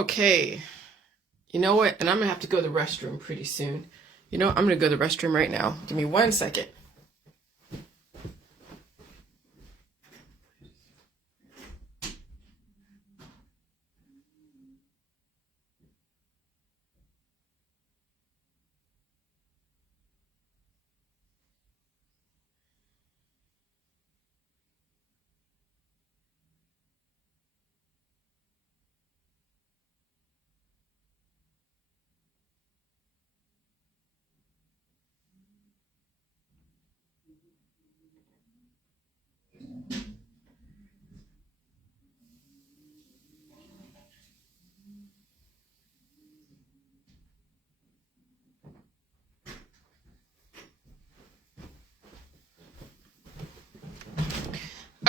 Okay. You know what? And I'm gonna have to go to the restroom pretty soon. I'm gonna go to the restroom right now. Give me 1 second.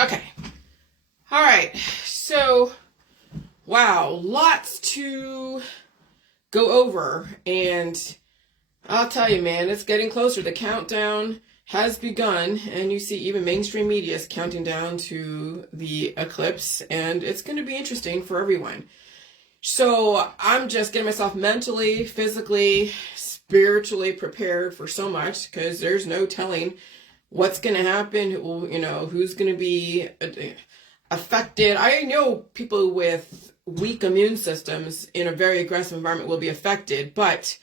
Okay. All right. So, wow, lots to go over. And I'll tell you, man, it's getting closer. The countdown has begun. And you see even mainstream media is counting down to the eclipse. And it's going to be interesting for everyone. So I'm just getting myself mentally, physically, spiritually prepared for so much because there's no telling what's going to happen, who's going to be affected. I know people with weak immune systems in a very aggressive environment will be affected, but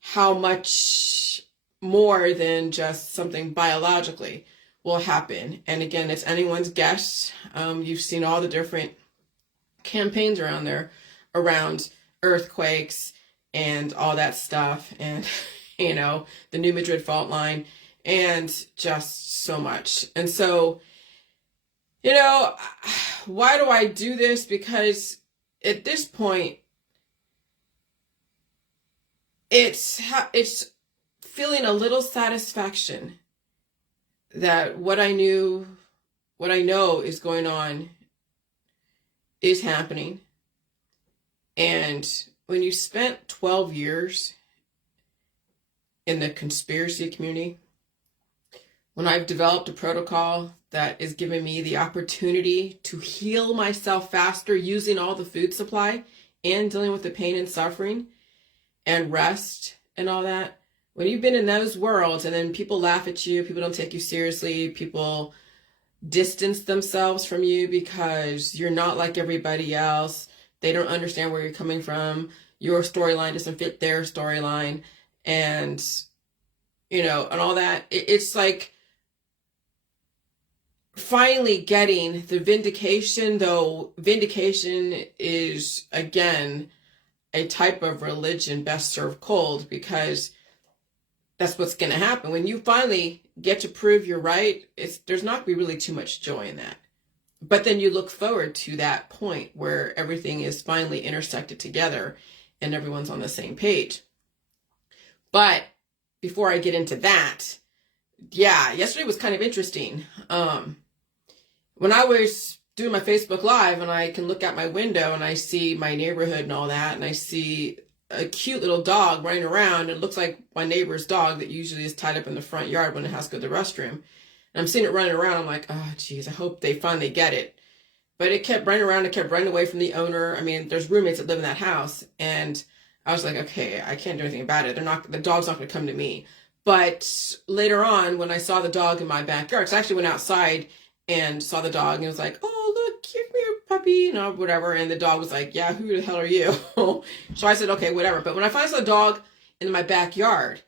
how much more than just something biologically will happen? And again, it's anyone's guess. You've seen all the different campaigns around earthquakes and all that stuff, and the New Madrid fault line, and just so much. And so, why do I do this? Because at this point, it's feeling a little satisfaction that what I know is going on is happening. And when you spent 12 years in the conspiracy community, when I've developed a protocol that is giving me the opportunity to heal myself faster using all the food supply and dealing with the pain and suffering and rest and all that, when you've been in those worlds and then people laugh at you, people don't take you seriously, people distance themselves from you because you're not like everybody else, they don't understand where you're coming from, your storyline doesn't fit their storyline, and and all that, it's like finally getting the vindication, though vindication is, again, a type of religion best served cold, because that's what's going to happen. When you finally get to prove you're right, there's not going to be really too much joy in that. But then you look forward to that point where everything is finally intersected together and everyone's on the same page. But before I get into that, yesterday was kind of interesting. When I was doing my Facebook Live and I can look out my window and I see my neighborhood and all that, and I see a cute little dog running around. It looks like my neighbor's dog that usually is tied up in the front yard when it has to go to the restroom. And I'm seeing it running around. I'm like, oh, geez, I hope they finally get it. But it kept running around. It kept running away from the owner. I mean, there's roommates that live in that house. And I was like, okay, I can't do anything about it. The dog's not going to come to me. But later on, when I saw the dog in my backyard, so I actually went outside and saw the dog and was like, oh, look, here, come here, puppy, whatever. And the dog was like, yeah, who the hell are you? So I said, okay, whatever. But when I finally saw the dog in my backyard,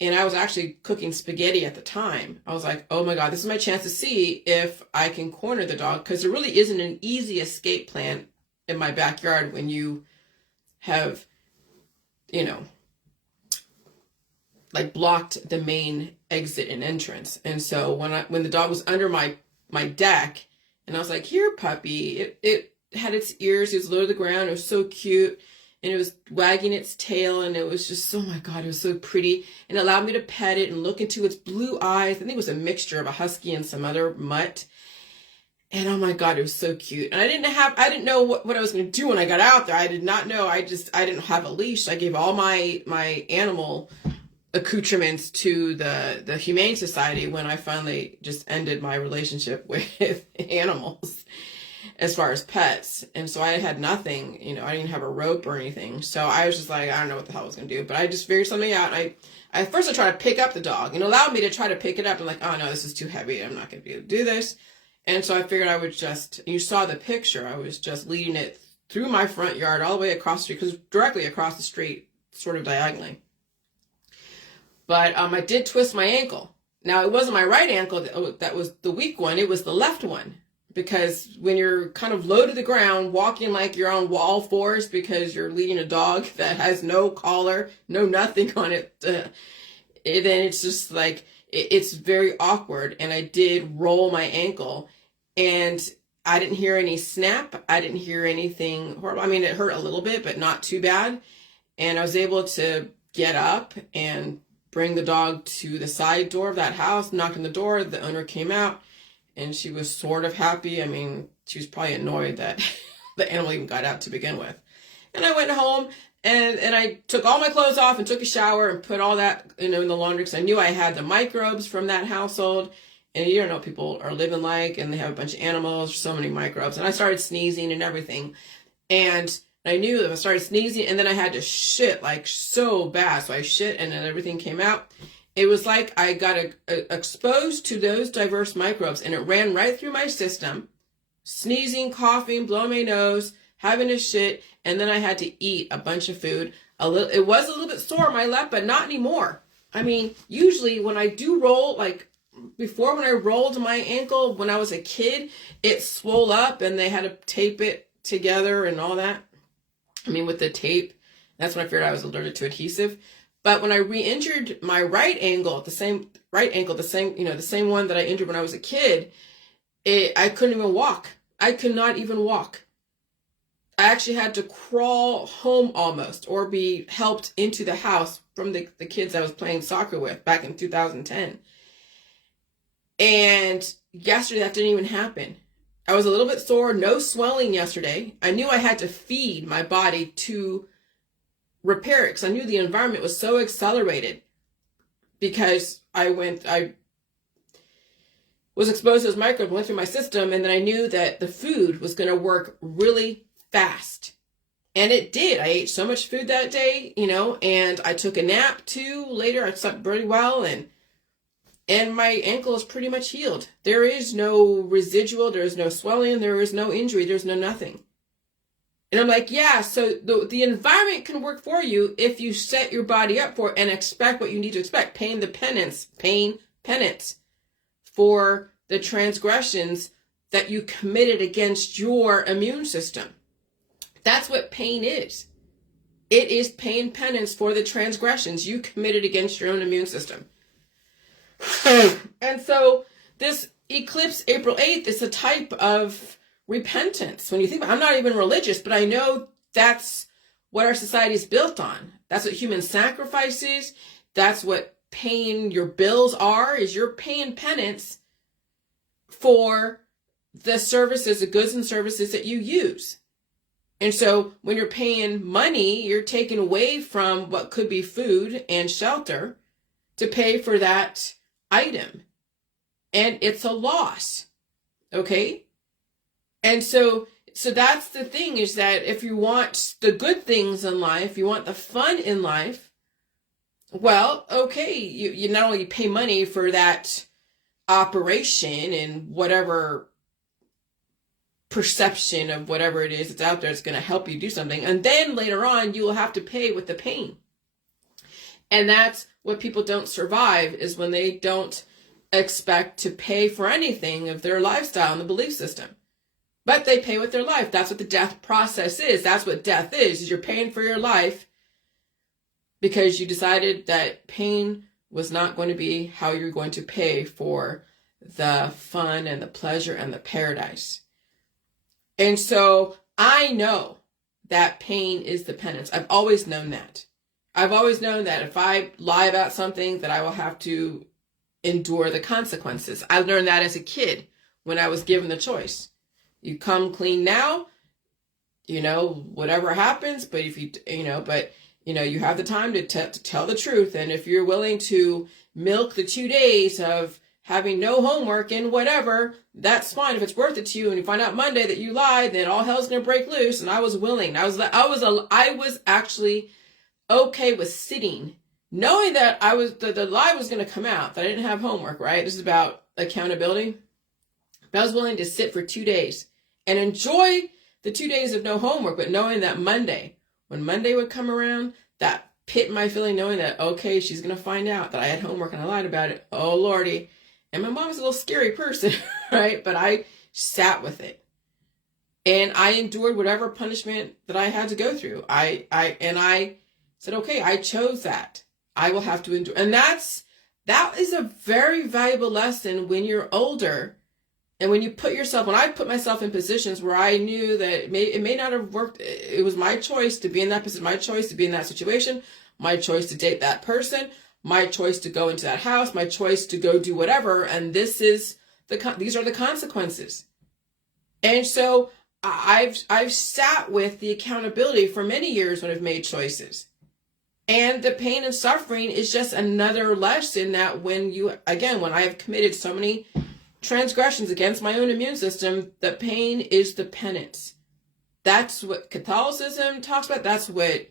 and I was actually cooking spaghetti at the time, I was like, oh my God, this is my chance to see if I can corner the dog, because there really isn't an easy escape plan in my backyard when you have, like blocked the main exit and entrance. And so when the dog was under my deck, and I was like, here, puppy, it had its ears, it was low to the ground, it was so cute, and it was wagging its tail, and it was just, oh my God, it was so pretty, and it allowed me to pet it and look into its blue eyes. I think it was a mixture of a husky and some other mutt, and oh my God, it was so cute. And I didn't know what I was going to do when I got out there. I did not know. I didn't have a leash. I gave all my animal accoutrements to the Humane Society when I finally just ended my relationship with animals. as far as pets. And so I had nothing, I didn't have a rope or anything. So I was just like, I don't know what the hell I was going to do. But I just figured something out. At first I tried to pick up the dog and allowed me to try to pick it up. I'm like, oh no, this is too heavy. I'm not going to be able to do this. And so I figured I would you saw the picture. I was just leading it through my front yard all the way across the street, because directly across the street, sort of diagonally. But I did twist my ankle. Now, it wasn't my right ankle that was the weak one. It was the left one. Because when you're kind of low to the ground, walking like you're on all fours because you're leading a dog that has no collar, no nothing on it, then it's just like, it's very awkward. And I did roll my ankle, and I didn't hear any snap. I didn't hear anything horrible. I mean, it hurt a little bit, but not too bad. And I was able to get up and bring the dog to the side door of that house, knocked on the door. The owner came out, and she was sort of happy. I mean, she was probably annoyed that the animal even got out to begin with. And I went home, and I took all my clothes off and took a shower and put all that, in the laundry, because I knew I had the microbes from that household. And you don't know what people are living like, and they have a bunch of animals, so many microbes. And I started sneezing and everything. And I knew that I started sneezing, and then I had to shit like so bad. So I shit, and then everything came out. It was like I got exposed to those diverse microbes, and it ran right through my system. Sneezing, coughing, blowing my nose, having to shit, and then I had to eat a bunch of food. It was a little bit sore on my left, but not anymore. I mean, usually when I do roll, like before, when I rolled my ankle when I was a kid, it swole up and they had to tape it together and all that. I mean, with the tape, that's when I figured I was allergic to adhesive. But when I re-injured my right ankle, the same one that I injured when I was a kid, I couldn't even walk. I could not even walk. I actually had to crawl home almost, or be helped into the house from the kids I was playing soccer with back in 2010. And yesterday, that didn't even happen. I was a little bit sore, no swelling yesterday. I knew I had to feed my body to repair it, because I knew the environment was so accelerated, because I was exposed to those microbes, went through my system, and then I knew that the food was going to work really fast. And it did. I ate so much food that day, and I took a nap too later. I slept pretty well, and my ankle is pretty much healed. There is no residual, there is no swelling, there is no injury, there's no nothing. And I'm like, yeah, so the environment can work for you if you set your body up for it and expect what you need to expect. Pain penance for the transgressions that you committed against your immune system. That's what pain is. It is pain penance for the transgressions you committed against your own immune system. And so this eclipse, April 8th, is a type of repentance. When you think about it, I'm not even religious, but I know that's what our society is built on. That's what human sacrifice is. That's what paying your bills is you're paying penance for the services, the goods and services that you use. And so when you're paying money, you're taking away from what could be food and shelter to pay for that item. And it's a loss. Okay? And so that's the thing, is that if you want the good things in life, you want the fun in life, well, okay, you not only pay money for that operation and whatever perception of whatever it is that's out there that's going to help you do something, and then later on you will have to pay with the pain. And that's what people don't survive, is when they don't expect to pay for anything of their lifestyle and the belief system. But they pay with their life. That's what the death process is. That's what death is you're paying for your life because you decided that pain was not going to be how you're going to pay for the fun and the pleasure and the paradise. And so I know that pain is the penance. I've always known that. I've always known that if I lie about something, that I will have to endure the consequences. I learned that as a kid when I was given the choice. You come clean now, whatever happens, but if you have the time to tell the truth. And if you're willing to milk the 2 days of having no homework and whatever, that's fine if it's worth it to you. And you find out Monday that you lied, then all hell's gonna break loose. And I was willing. I was actually okay with sitting, knowing that the lie was gonna come out, that I didn't have homework, right? This is about accountability. But I was willing to sit for 2 days and enjoy the 2 days of no homework, but knowing that when Monday would come around, that pit my feeling, knowing that, okay, she's gonna find out that I had homework and I lied about it. Oh Lordy. And my mom's a little scary person, right? But I sat with it. And I endured whatever punishment that I had to go through. I said, okay, I chose that. I will have to endure. And that is a very valuable lesson when you're older. And when I put myself in positions where I knew that it may not have worked. It was my choice to be in that position, my choice to be in that situation, my choice to date that person, my choice to go into that house, my choice to go do whatever. And these are the consequences. And so I've sat with the accountability for many years when I've made choices. And the pain and suffering is just another lesson that when I have committed so many transgressions against my own immune system, the pain is the penance. That's what Catholicism talks about. That's what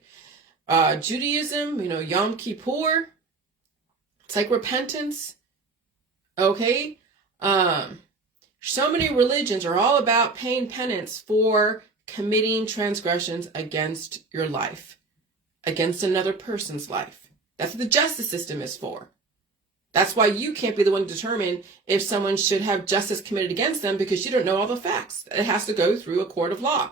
Judaism, Yom Kippur. It's like repentance. Okay? So many religions are all about paying penance for committing transgressions against your life, against another person's life. That's what the justice system is for. That's why you can't be the one to determine if someone should have justice committed against them, because you don't know all the facts. It has to go through a court of law.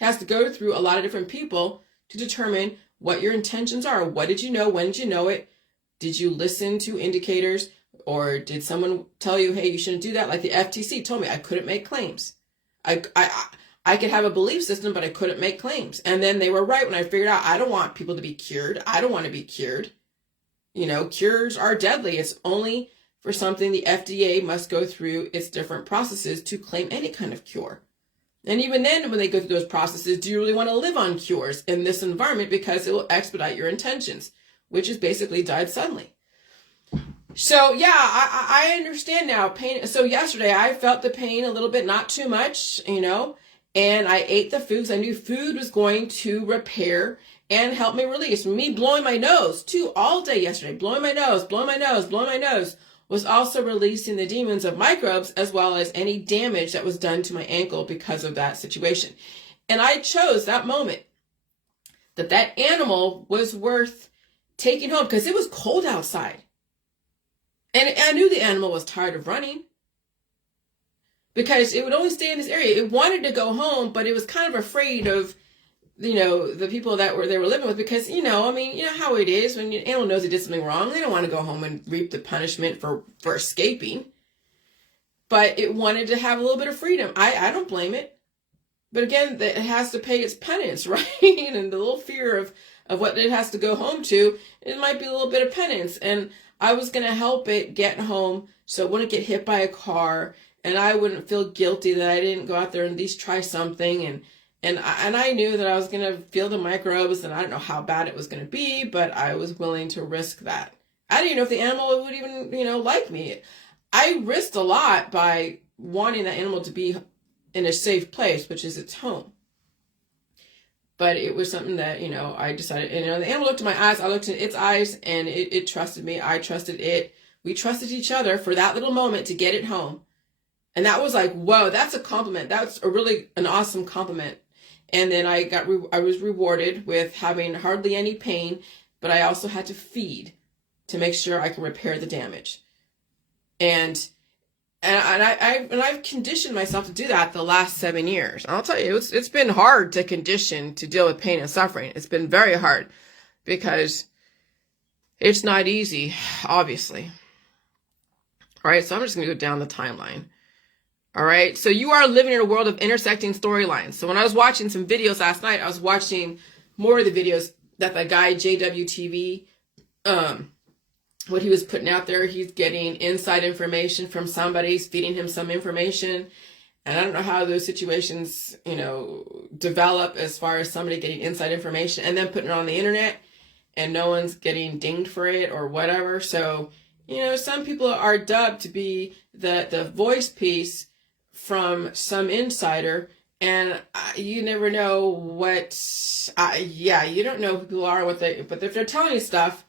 It has to go through a lot of different people to determine what your intentions are. What did you know? When did you know it? Did you listen to indicators? Or did someone tell you, hey, you shouldn't do that? Like the FTC told me I couldn't make claims. I could have a belief system, but I couldn't make claims. And then they were right when I figured out I don't want people to be cured. I don't want to be cured. Cures are deadly. It's only for something the FDA must go through its different processes to claim any kind of cure. And even then, when they go through those processes, do you really want to live on cures in this environment? Because it will expedite your intentions, which is basically died suddenly. So yeah, I understand now pain. So yesterday I felt the pain a little bit, not too much, and I ate the foods. I knew food was going to repair and help me release. Me blowing my nose too all day yesterday, blowing my nose was also releasing the demons of microbes, as well as any damage that was done to my ankle because of that situation. And I chose that moment that animal was worth taking home, because it was cold outside. And I knew the animal was tired of running, because it would only stay in this area. It wanted to go home, but it was kind of afraid of, the people they were living with, because, how it is when an animal knows it did something wrong. They don't want to go home and reap the punishment for escaping. But it wanted to have a little bit of freedom. I don't blame it. But again, it has to pay its penance, right? And the little fear of what it has to go home to, it might be a little bit of penance. And I was going to help it get home so it wouldn't get hit by a car, and I wouldn't feel guilty that I didn't go out there and at least try something. And I knew that I was going to feel the microbes, and I don't know how bad it was going to be, but I was willing to risk that. I didn't know if the animal would even, like me. I risked a lot by wanting the animal to be in a safe place, which is its home. But it was something that, I decided, and the animal looked in my eyes, I looked in its eyes, and it trusted me. I trusted it. We trusted each other for that little moment to get it home. And that was like, whoa, that's a compliment. That's an awesome compliment. And then I was rewarded with having hardly any pain, but I also had to feed to make sure I could repair the damage. And I've conditioned myself to do that the last 7 years. And I'll tell you, it's been hard to condition to deal with pain and suffering. It's been very hard because it's not easy, obviously. All right, so I'm just going to go down the timeline. All right, so you are living in a world of intersecting storylines. So when I was watching some videos last night, I was watching more of the videos that the guy JWTV, what he was putting out there. He's getting inside information from somebody, he's feeding him some information. And I don't know how those situations, develop as far as somebody getting inside information and then putting it on the internet and no one's getting dinged for it or whatever. So You know, some people are dubbed to be the voice piece from some insider, and you never know what, you don't know who people are, but if they're telling you stuff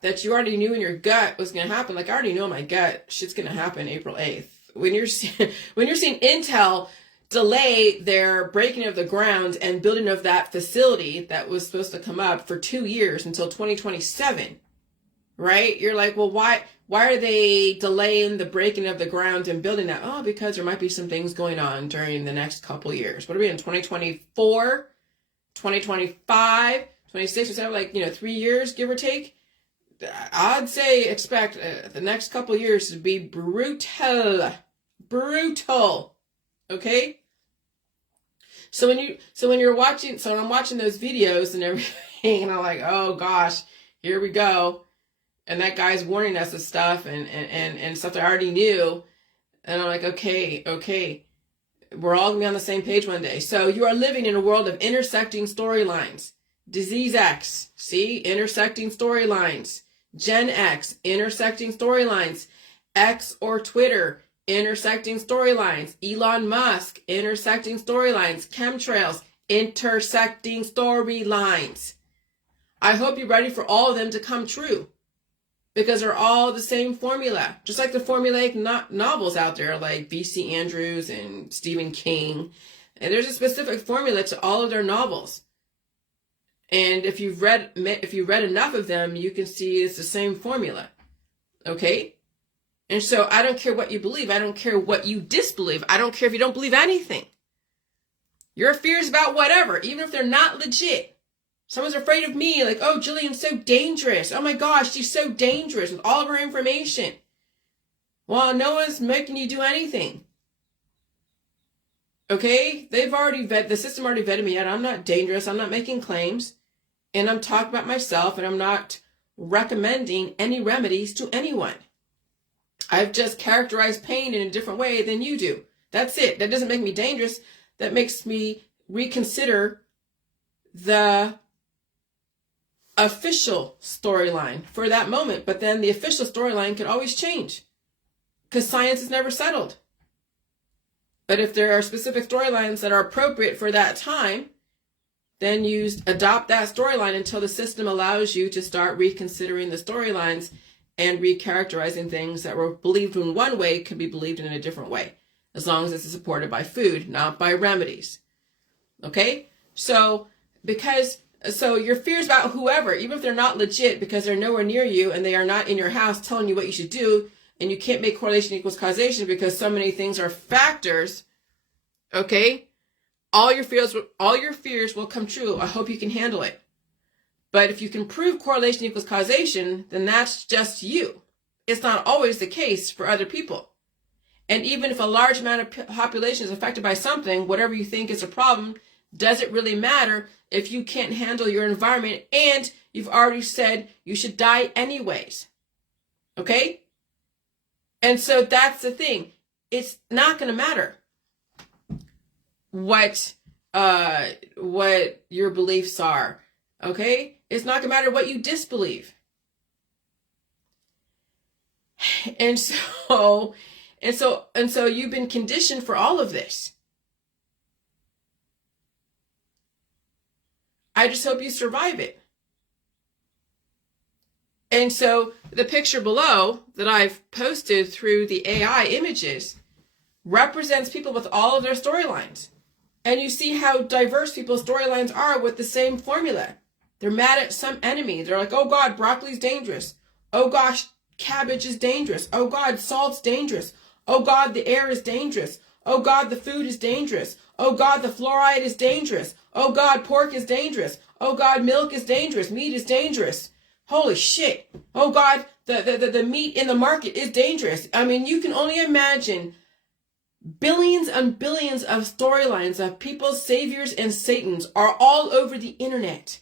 that you already knew in your gut was going to happen, like I already know in my gut, shit's going to happen April 8th. When you're seeing Intel delay their breaking of the ground and building of that facility that was supposed to come up for 2 years until 2027, right? You're like, well, why are they delaying the breaking of the ground and building that? Oh, because there might be some things going on during the next couple years. What are we in, 2024, 2025, 26, or something, like, 3 years, give or take? I'd say expect the next couple years to be brutal. Okay? So when you're watching, so when I'm watching those videos and everything, and I'm like, oh gosh, here we go. And that guy's warning us of stuff and stuff that I already knew. And I'm like, okay, we're all gonna be on the same page one day. So you are living in a world of intersecting storylines. Disease X, see, intersecting storylines. Gen X, intersecting storylines. X or Twitter, intersecting storylines. Elon Musk, intersecting storylines. Chemtrails, intersecting storylines. I hope you're ready for all of them to come true, because they're all the same formula, just like the formulaic novels out there, like V.C. Andrews and Stephen King. And there's a specific formula to all of their novels. And if you've read enough of them, you can see it's the same formula. Okay? And so I don't care what you believe. I don't care what you disbelieve. I don't care if you don't believe anything. Your fears about whatever, even if they're not legit. Someone's afraid of me, like, oh, Jillian's so dangerous. Oh my gosh, she's so dangerous with all of her information. Well, no one's making you do anything. Okay? The system already vetted me out. I'm not dangerous. I'm not making claims. And I'm talking about myself, and I'm not recommending any remedies to anyone. I've just characterized pain in a different way than you do. That's it. That doesn't make me dangerous. That makes me reconsider the official storyline for that moment. But then the official storyline could always change, because science is never settled. But if there are specific storylines that are appropriate for that time, then you adopt that storyline until the system allows you to start reconsidering the storylines and recharacterizing things that were believed in one way can be believed in a different way, as long as it's supported by food, not by remedies. Okay? So your fears about whoever, even if they're not legit because they're nowhere near you and they are not in your house telling you what you should do, and you can't make correlation equals causation because so many things are factors, okay? All your fears will come true. I hope you can handle it. But if you can prove correlation equals causation, then that's just you. It's not always the case for other people. And even if a large amount of population is affected by something, whatever you think is a problem, does it really matter if you can't handle your environment and you've already said you should die anyways? Okay? And so that's the thing. It's not going to matter what your beliefs are. Okay? It's not going to matter what you disbelieve. And so you've been conditioned for all of this. I just hope you survive it. And so the picture below that I've posted through the AI images represents people with all of their storylines. And you see how diverse people's storylines are with the same formula. They're mad at some enemy. They're like, oh God, broccoli's dangerous. Oh gosh, cabbage is dangerous. Oh God, salt's dangerous. Oh God, the air is dangerous. Oh God, the food is dangerous. Oh God, the fluoride is dangerous. Oh God, pork is dangerous. Oh God, milk is dangerous. Meat is dangerous. Holy shit. Oh God, the meat in the market is dangerous. I mean, you can only imagine billions and billions of storylines of people's saviors and satans are all over the internet.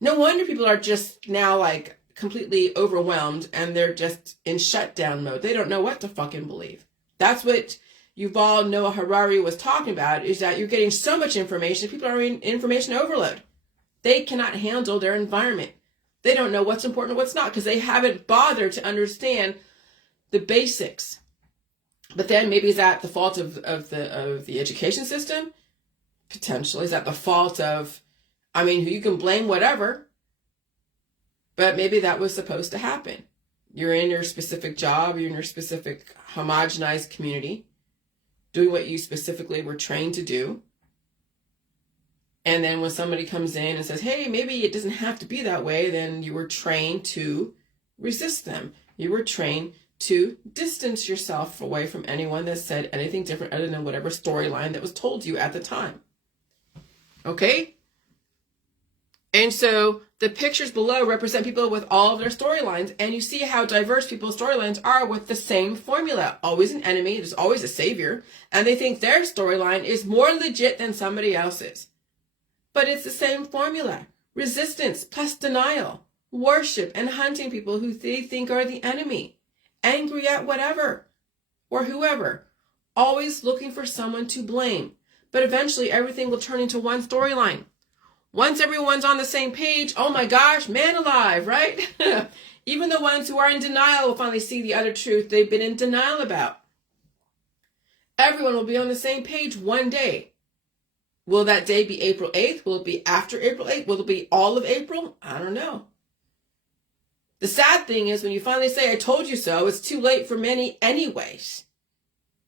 No wonder people are just now like completely overwhelmed and they're just in shutdown mode. They don't know what to fucking believe. That's what Yuval Noah Harari was talking about, is that you're getting so much information, people are in information overload. They cannot handle their environment. They don't know what's important and what's not because they haven't bothered to understand the basics. But then maybe is that the fault of the education system? Potentially. Is that the fault of, I mean, you can blame whatever, but maybe that was supposed to happen. You're in your specific job, you're in your specific homogenized community, doing what you specifically were trained to do. And then when somebody comes in and says, hey, maybe it doesn't have to be that way, then you were trained to resist them. You were trained to distance yourself away from anyone that said anything different other than whatever storyline that was told you at the time. Okay? And so the pictures below represent people with all of their storylines, and you see how diverse people's storylines are with the same formula. Always an enemy, there's always a savior, and they think their storyline is more legit than somebody else's. But it's the same formula. Resistance plus denial, worship and hunting people who they think are the enemy, angry at whatever or whoever, always looking for someone to blame. But eventually everything will turn into one storyline. Once everyone's on the same page, oh my gosh, man alive, right? Even the ones who are in denial will finally see the other truth they've been in denial about. Everyone will be on the same page one day. Will that day be April 8th? Will it be after April 8th? Will it be all of April? I don't know. The sad thing is when you finally say, I told you so, it's too late for many anyways.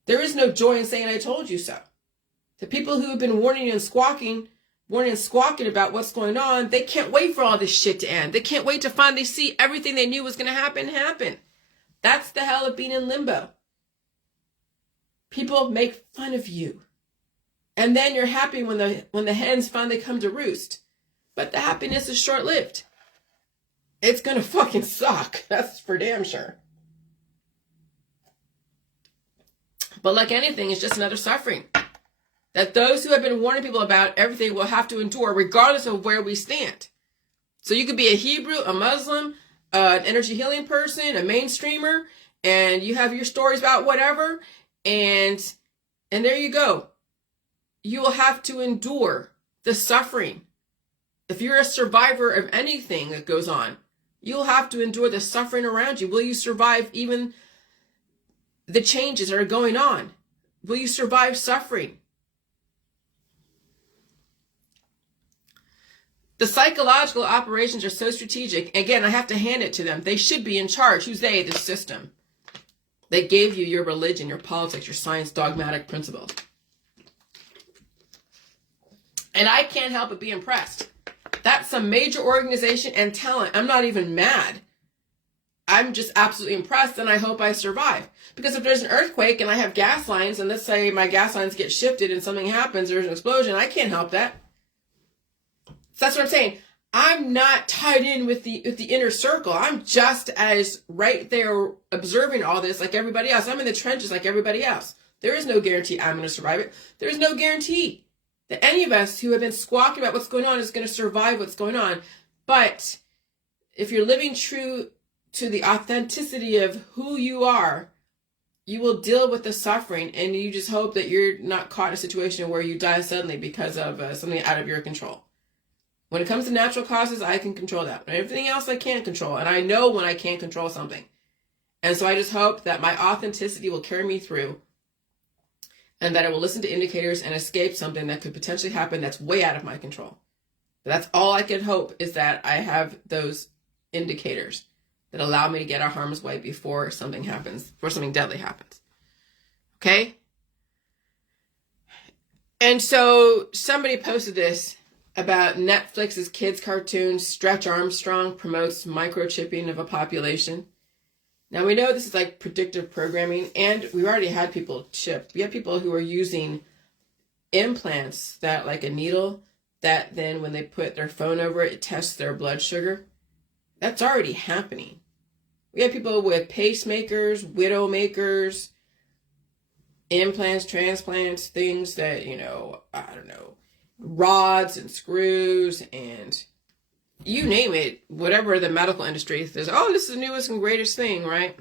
There is no joy in saying, I told you so. The people who have been warning and squawking about what's going on, they can't wait for all this shit to end. They can't wait to finally see everything they knew was going to happen. That's the hell of being in limbo. People make fun of you. And then you're happy when the hens finally come to roost. But the happiness is short-lived. It's going to fucking suck. That's for damn sure. But like anything, it's just another suffering that those who have been warning people about everything will have to endure regardless of where we stand. So you could be a Hebrew, a Muslim, an energy healing person, a mainstreamer, and you have your stories about whatever, and there you go. You will have to endure the suffering. If you're a survivor of anything that goes on, you'll have to endure the suffering around you. Will you survive even the changes that are going on? Will you survive suffering? The psychological operations are so strategic. Again, I have to hand it to them. They should be in charge. Who's they? The system. They gave you your religion, your politics, your science, dogmatic principles. And I can't help but be impressed. That's some major organization and talent. I'm not even mad. I'm just absolutely impressed, and I hope I survive. Because if there's an earthquake and I have gas lines, and let's say my gas lines get shifted and something happens, there's an explosion, I can't help that. So that's what I'm saying. I'm not tied in with the inner circle. I'm just as right there observing all this like everybody else. I'm in the trenches like everybody else. There is no guarantee I'm going to survive it. There is no guarantee that any of us who have been squawking about what's going on is going to survive what's going on. But if you're living true to the authenticity of who you are, you will deal with the suffering, and you just hope that you're not caught in a situation where you die suddenly because of something out of your control. When it comes to natural causes, I can control that. But everything else I can't control, and I know when I can't control something. And so I just hope that my authenticity will carry me through, and that I will listen to indicators and escape something that could potentially happen that's way out of my control. But that's all I can hope, is that I have those indicators that allow me to get out of harm's way before something happens, before something deadly happens. Okay? And so somebody posted this about Netflix's kids cartoon, Stretch Armstrong promotes microchipping of a population. Now we know this is like predictive programming, and we already had people chipped. We have people who are using implants that, like a needle, that then when they put their phone over it, it tests their blood sugar. That's already happening. We have people with pacemakers, widowmakers, implants, transplants, things that, rods and screws and you name it, whatever the medical industry says, oh, this is the newest and greatest thing, right?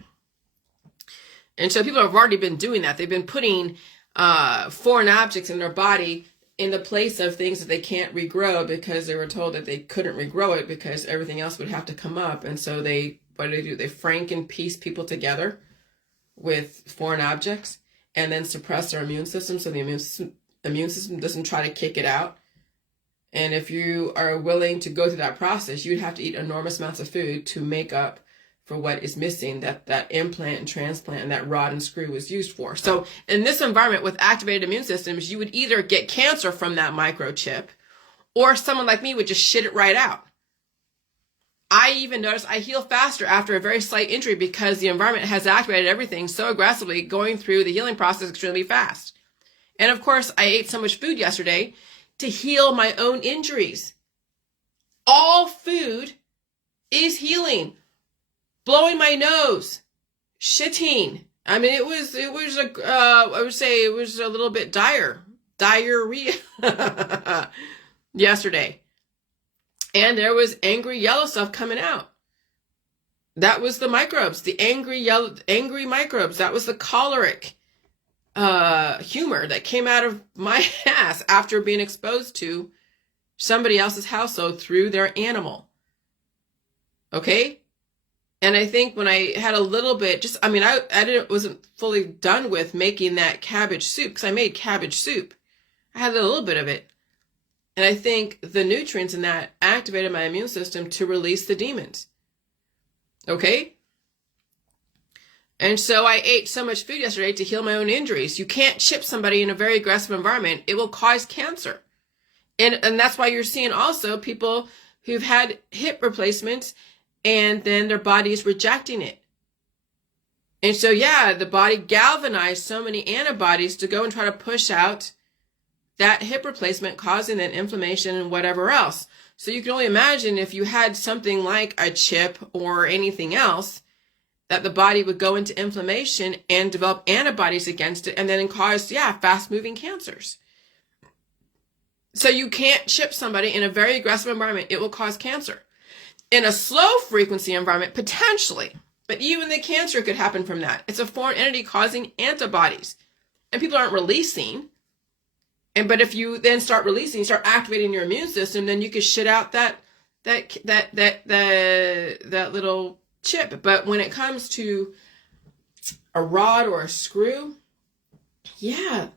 And so people have already been doing that. They've been putting foreign objects in their body in the place of things that they can't regrow because they were told that they couldn't regrow it because everything else would have to come up. And so what do? They franken piece people together with foreign objects and then suppress their immune system so the immune system doesn't try to kick it out. And if you are willing to go through that process, you'd have to eat enormous amounts of food to make up for what is missing that implant and transplant and that rod and screw was used for. So in this environment with activated immune systems, you would either get cancer from that microchip or someone like me would just shit it right out. I even noticed I heal faster after a very slight injury because the environment has activated everything so aggressively, going through the healing process extremely fast. And of course, I ate so much food yesterday to heal my own injuries. All food is healing. Blowing my nose, shitting. I mean, it was I would say it was a little bit diarrhea yesterday. And there was angry yellow stuff coming out. That was the microbes, the angry microbes. That was the choleric humor that came out of my ass after being exposed to somebody else's household through their animal. Okay? And I think when I had a little bit, wasn't fully done with making that cabbage soup because I made cabbage soup. I had a little bit of it. And I think the nutrients in that activated my immune system to release the demons. Okay? And so I ate so much food yesterday to heal my own injuries. You can't chip somebody in a very aggressive environment. It will cause cancer. And that's why you're seeing also people who've had hip replacements and then their body is rejecting it. And so, yeah, the body galvanized so many antibodies to go and try to push out that hip replacement, causing then inflammation and whatever else. So you can only imagine if you had something like a chip or anything else, that the body would go into inflammation and develop antibodies against it and then cause, fast-moving cancers. So you can't chip somebody in a very aggressive environment. It will cause cancer. In a slow frequency environment, potentially, but even the cancer could happen from that. It's a foreign entity causing antibodies, and people aren't releasing. But if you then start releasing, start activating your immune system, then you could shit out that little chip. But when it comes to a rod or a screw, the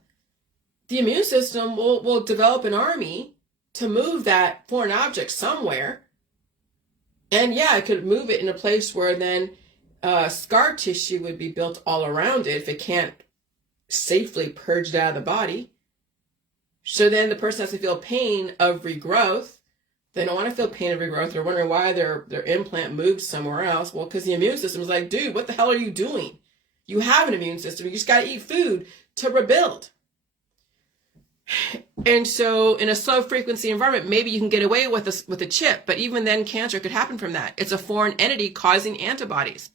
immune system will develop an army to move that foreign object somewhere. And it could move it in a place where then scar tissue would be built all around it if it can't safely purge it out of the body. So then the person has to feel pain of regrowth. They don't want to feel pain of regrowth. They're wondering why their implant moved somewhere else. Well, because the immune system is like, dude, what the hell are you doing? You have an immune system. You just got to eat food to rebuild. And so in a slow frequency environment, maybe you can get away with a chip, but even then cancer could happen from that. It's a foreign entity causing antibodies.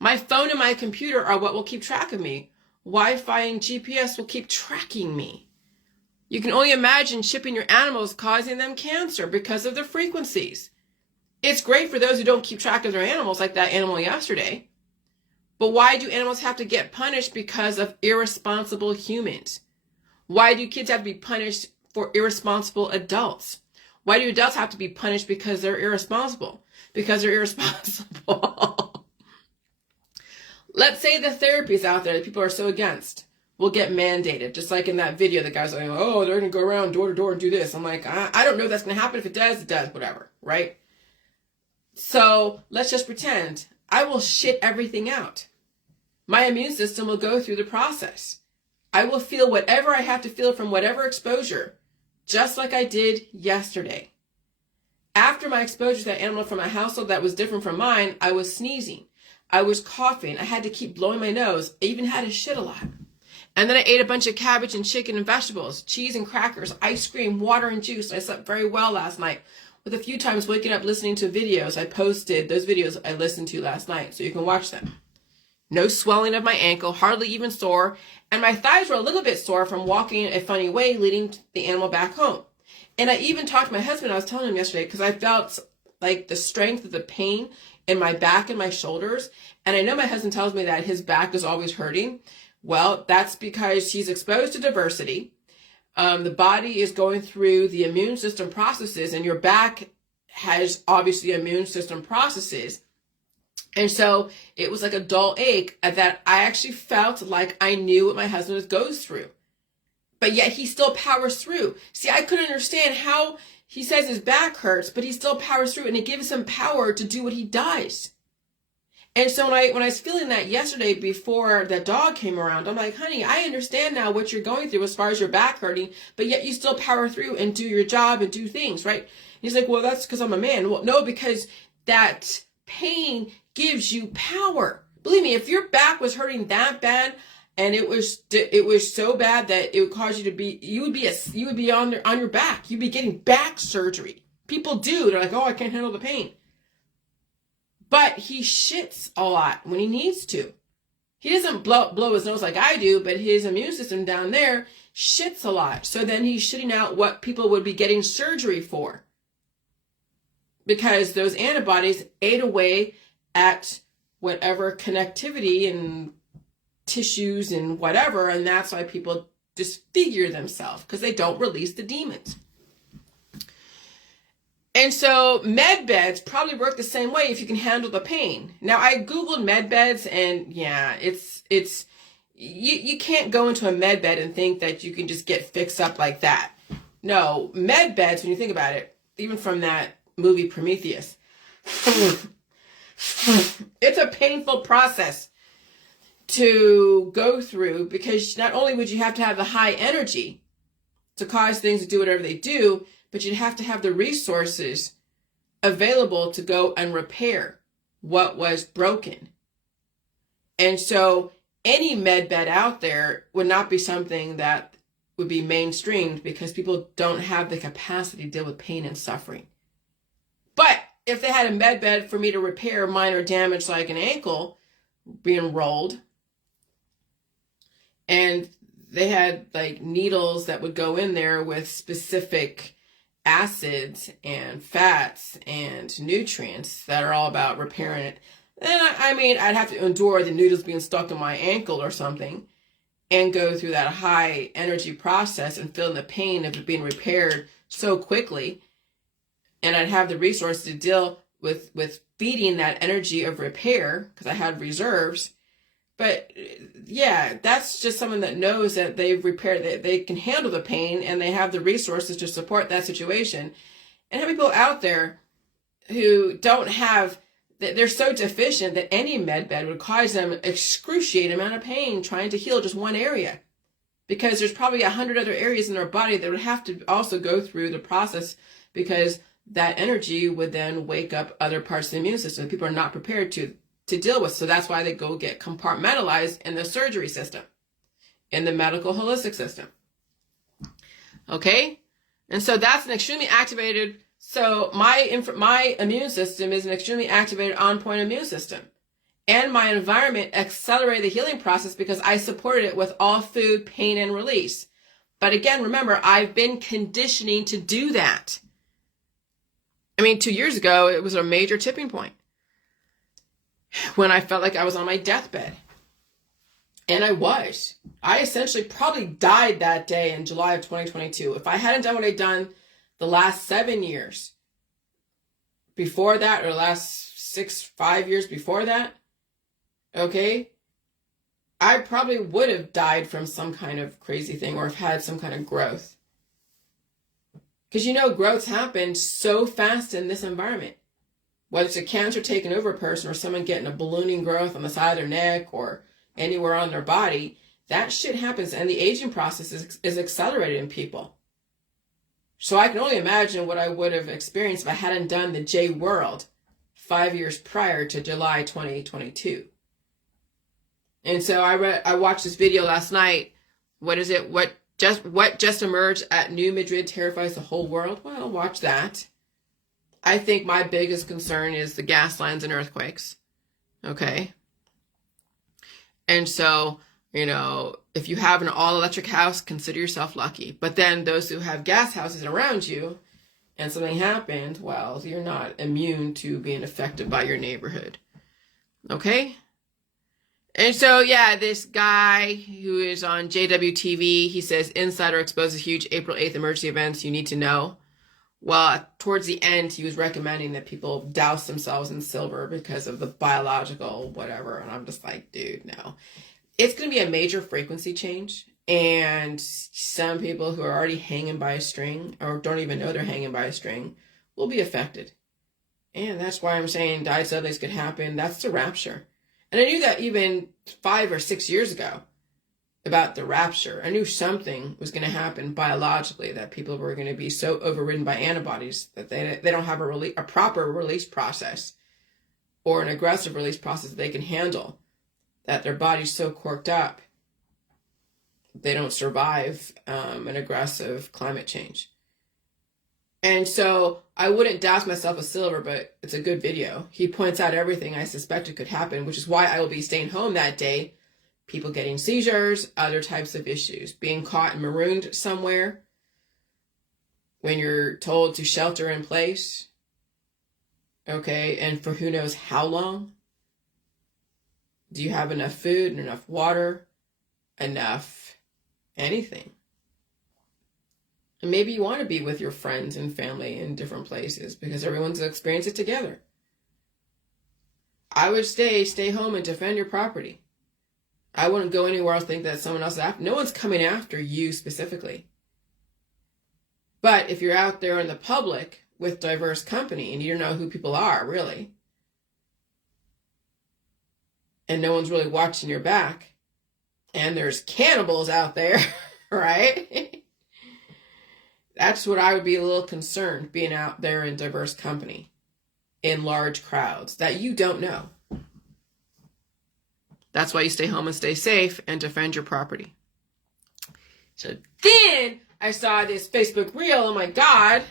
My phone and my computer are what will keep track of me. Wi-Fi and GPS will keep tracking me. You can only imagine chipping your animals causing them cancer because of the frequencies. It's great for those who don't keep track of their animals, like that animal yesterday. But why do animals have to get punished because of irresponsible humans? Why do kids have to be punished for irresponsible adults? Why do adults have to be punished because they're irresponsible? Because they're irresponsible. Let's say the therapies out there that people are so against will get mandated. Just like in that video, the guy's like, oh, they're going to go around door to door and do this. I'm like, I don't know if that's going to happen. If it does, whatever, right? So let's just pretend I will shit everything out. My immune system will go through the process. I will feel whatever I have to feel from whatever exposure, just like I did yesterday. After my exposure to that animal from a household that was different from mine, I was sneezing. I was coughing. I had to keep blowing my nose. I even had to shit a lot. And then I ate a bunch of cabbage and chicken and vegetables, cheese and crackers, ice cream, water and juice. I slept very well last night, with a few times waking up listening to videos. I posted those videos I listened to last night, so you can watch them. No swelling of my ankle, hardly even sore, and my thighs were a little bit sore from walking a funny way leading the animal back home. And I even talked to my husband, I was telling him yesterday, because I felt like the strength of the pain in my back and my shoulders. And I know my husband tells me that his back is always hurting. Well, that's because he's exposed to diversity. The body is going through the immune system processes, and your back has obviously immune system processes. And so it was like a dull ache that I actually felt like I knew what my husband goes through. But yet he still powers through. See, I couldn't understand how he says his back hurts, but he still powers through, and it gives him power to do what he does. And so when I was feeling that yesterday before the dog came around, I'm like, honey, I understand now what you're going through as far as your back hurting, but yet you still power through and do your job and do things, right? And he's like, well, that's because I'm a man. Well, no, because that pain gives you power. Believe me, if your back was hurting that bad and it was so bad that it would cause you to be, you would be on your back. You'd be getting back surgery. People do. They're like, oh, I can't handle the pain. But he shits a lot when he needs to. He doesn't blow his nose like I do, but his immune system down there shits a lot. So then he's shitting out what people would be getting surgery for. Because those antibodies ate away at whatever connectivity and tissues and whatever, and that's why people disfigure themselves, because they don't release the demons. And so med beds probably work the same way if you can handle the pain. Now, I Googled med beds, and yeah, you can't go into a med bed and think that you can just get fixed up like that. No, med beds, when you think about it, even from that movie Prometheus, it's a painful process to go through, because not only would you have to have the high energy to cause things to do whatever they do, but you'd have to have the resources available to go and repair what was broken. And so any med bed out there would not be something that would be mainstreamed, because people don't have the capacity to deal with pain and suffering. But if they had a med bed for me to repair minor damage like an ankle being rolled, and they had like needles that would go in there with specific acids and fats and nutrients that are all about repairing it, then I mean, I'd have to endure the needles being stuck in my ankle or something and go through that high energy process and feel the pain of it being repaired so quickly. And I'd have the resources to deal with feeding that energy of repair, because I had reserves. But yeah, that's just someone that knows that they've repaired, that they can handle the pain, and they have the resources to support that situation. And have people out there who don't have, they're so deficient that any med bed would cause them excruciating amount of pain trying to heal just one area, because there's probably 100 other areas in their body that would have to also go through the process, because that energy would then wake up other parts of the immune system that people are not prepared to deal with. So that's why they go get compartmentalized in the surgery system, in the medical holistic system. Okay? And so that's an extremely activated, so my immune system is an extremely activated on-point immune system. And my environment accelerated the healing process because I supported it with all food, pain, and release. But again, remember, I've been conditioning to do that. I mean, 2 years ago, it was a major tipping point when I felt like I was on my deathbed. And I was. I essentially probably died that day in July of 2022. If I hadn't done what I'd done the last 7 years before that, or the last 5 years before that, okay, I probably would have died from some kind of crazy thing, or have had some kind of growth. Because you know, growths happen so fast in this environment. Whether it's a cancer taking over a person, or someone getting a ballooning growth on the side of their neck or anywhere on their body, that shit happens, and the aging process is accelerated in people. So I can only imagine what I would have experienced if I hadn't done the J World 5 years prior to July 2022. And so I watched this video last night. What is it? What just emerged at New Madrid terrifies the whole world? Well, watch that. I think my biggest concern is the gas lines and earthquakes. Okay. And so, you know, if you have an all-electric house, consider yourself lucky. But then those who have gas houses around you and something happened, well, you're not immune to being affected by your neighborhood. Okay? And so, yeah, this guy who is on JWTV, he says, Insider exposes huge April 8th emergency events you need to know. Well, towards the end, he was recommending that people douse themselves in silver because of the biological whatever. And I'm just like, dude, no. It's going to be a major frequency change. And some people who are already hanging by a string or don't even know they're hanging by a string will be affected. And that's why I'm saying diet studies could happen. That's the rapture. And I knew that even 5 or 6 years ago about the rapture. I knew something was going to happen biologically, that people were going to be so overridden by antibodies that they don't have a proper release process or an aggressive release process that they can handle, that their body's so corked up they don't survive an aggressive climate change. And so I wouldn't douse myself with silver, but it's a good video. He points out everything I suspected could happen, which is why I will be staying home that day. People getting seizures, other types of issues, being caught and marooned somewhere when you're told to shelter in place. Okay, and for who knows how long. Do you have enough food and enough water, enough anything? And maybe you want to be with your friends and family in different places because everyone's experienced it together. I would stay home and defend your property. I wouldn't go anywhere else think that someone else is after. No one's coming after you specifically. But if you're out there in the public with diverse company and you don't know who people are, really, and no one's really watching your back, and there's cannibals out there, right? That's what I would be a little concerned, being out there in diverse company, in large crowds that you don't know. That's why you stay home and stay safe and defend your property. So then I saw this Facebook reel. Oh my God.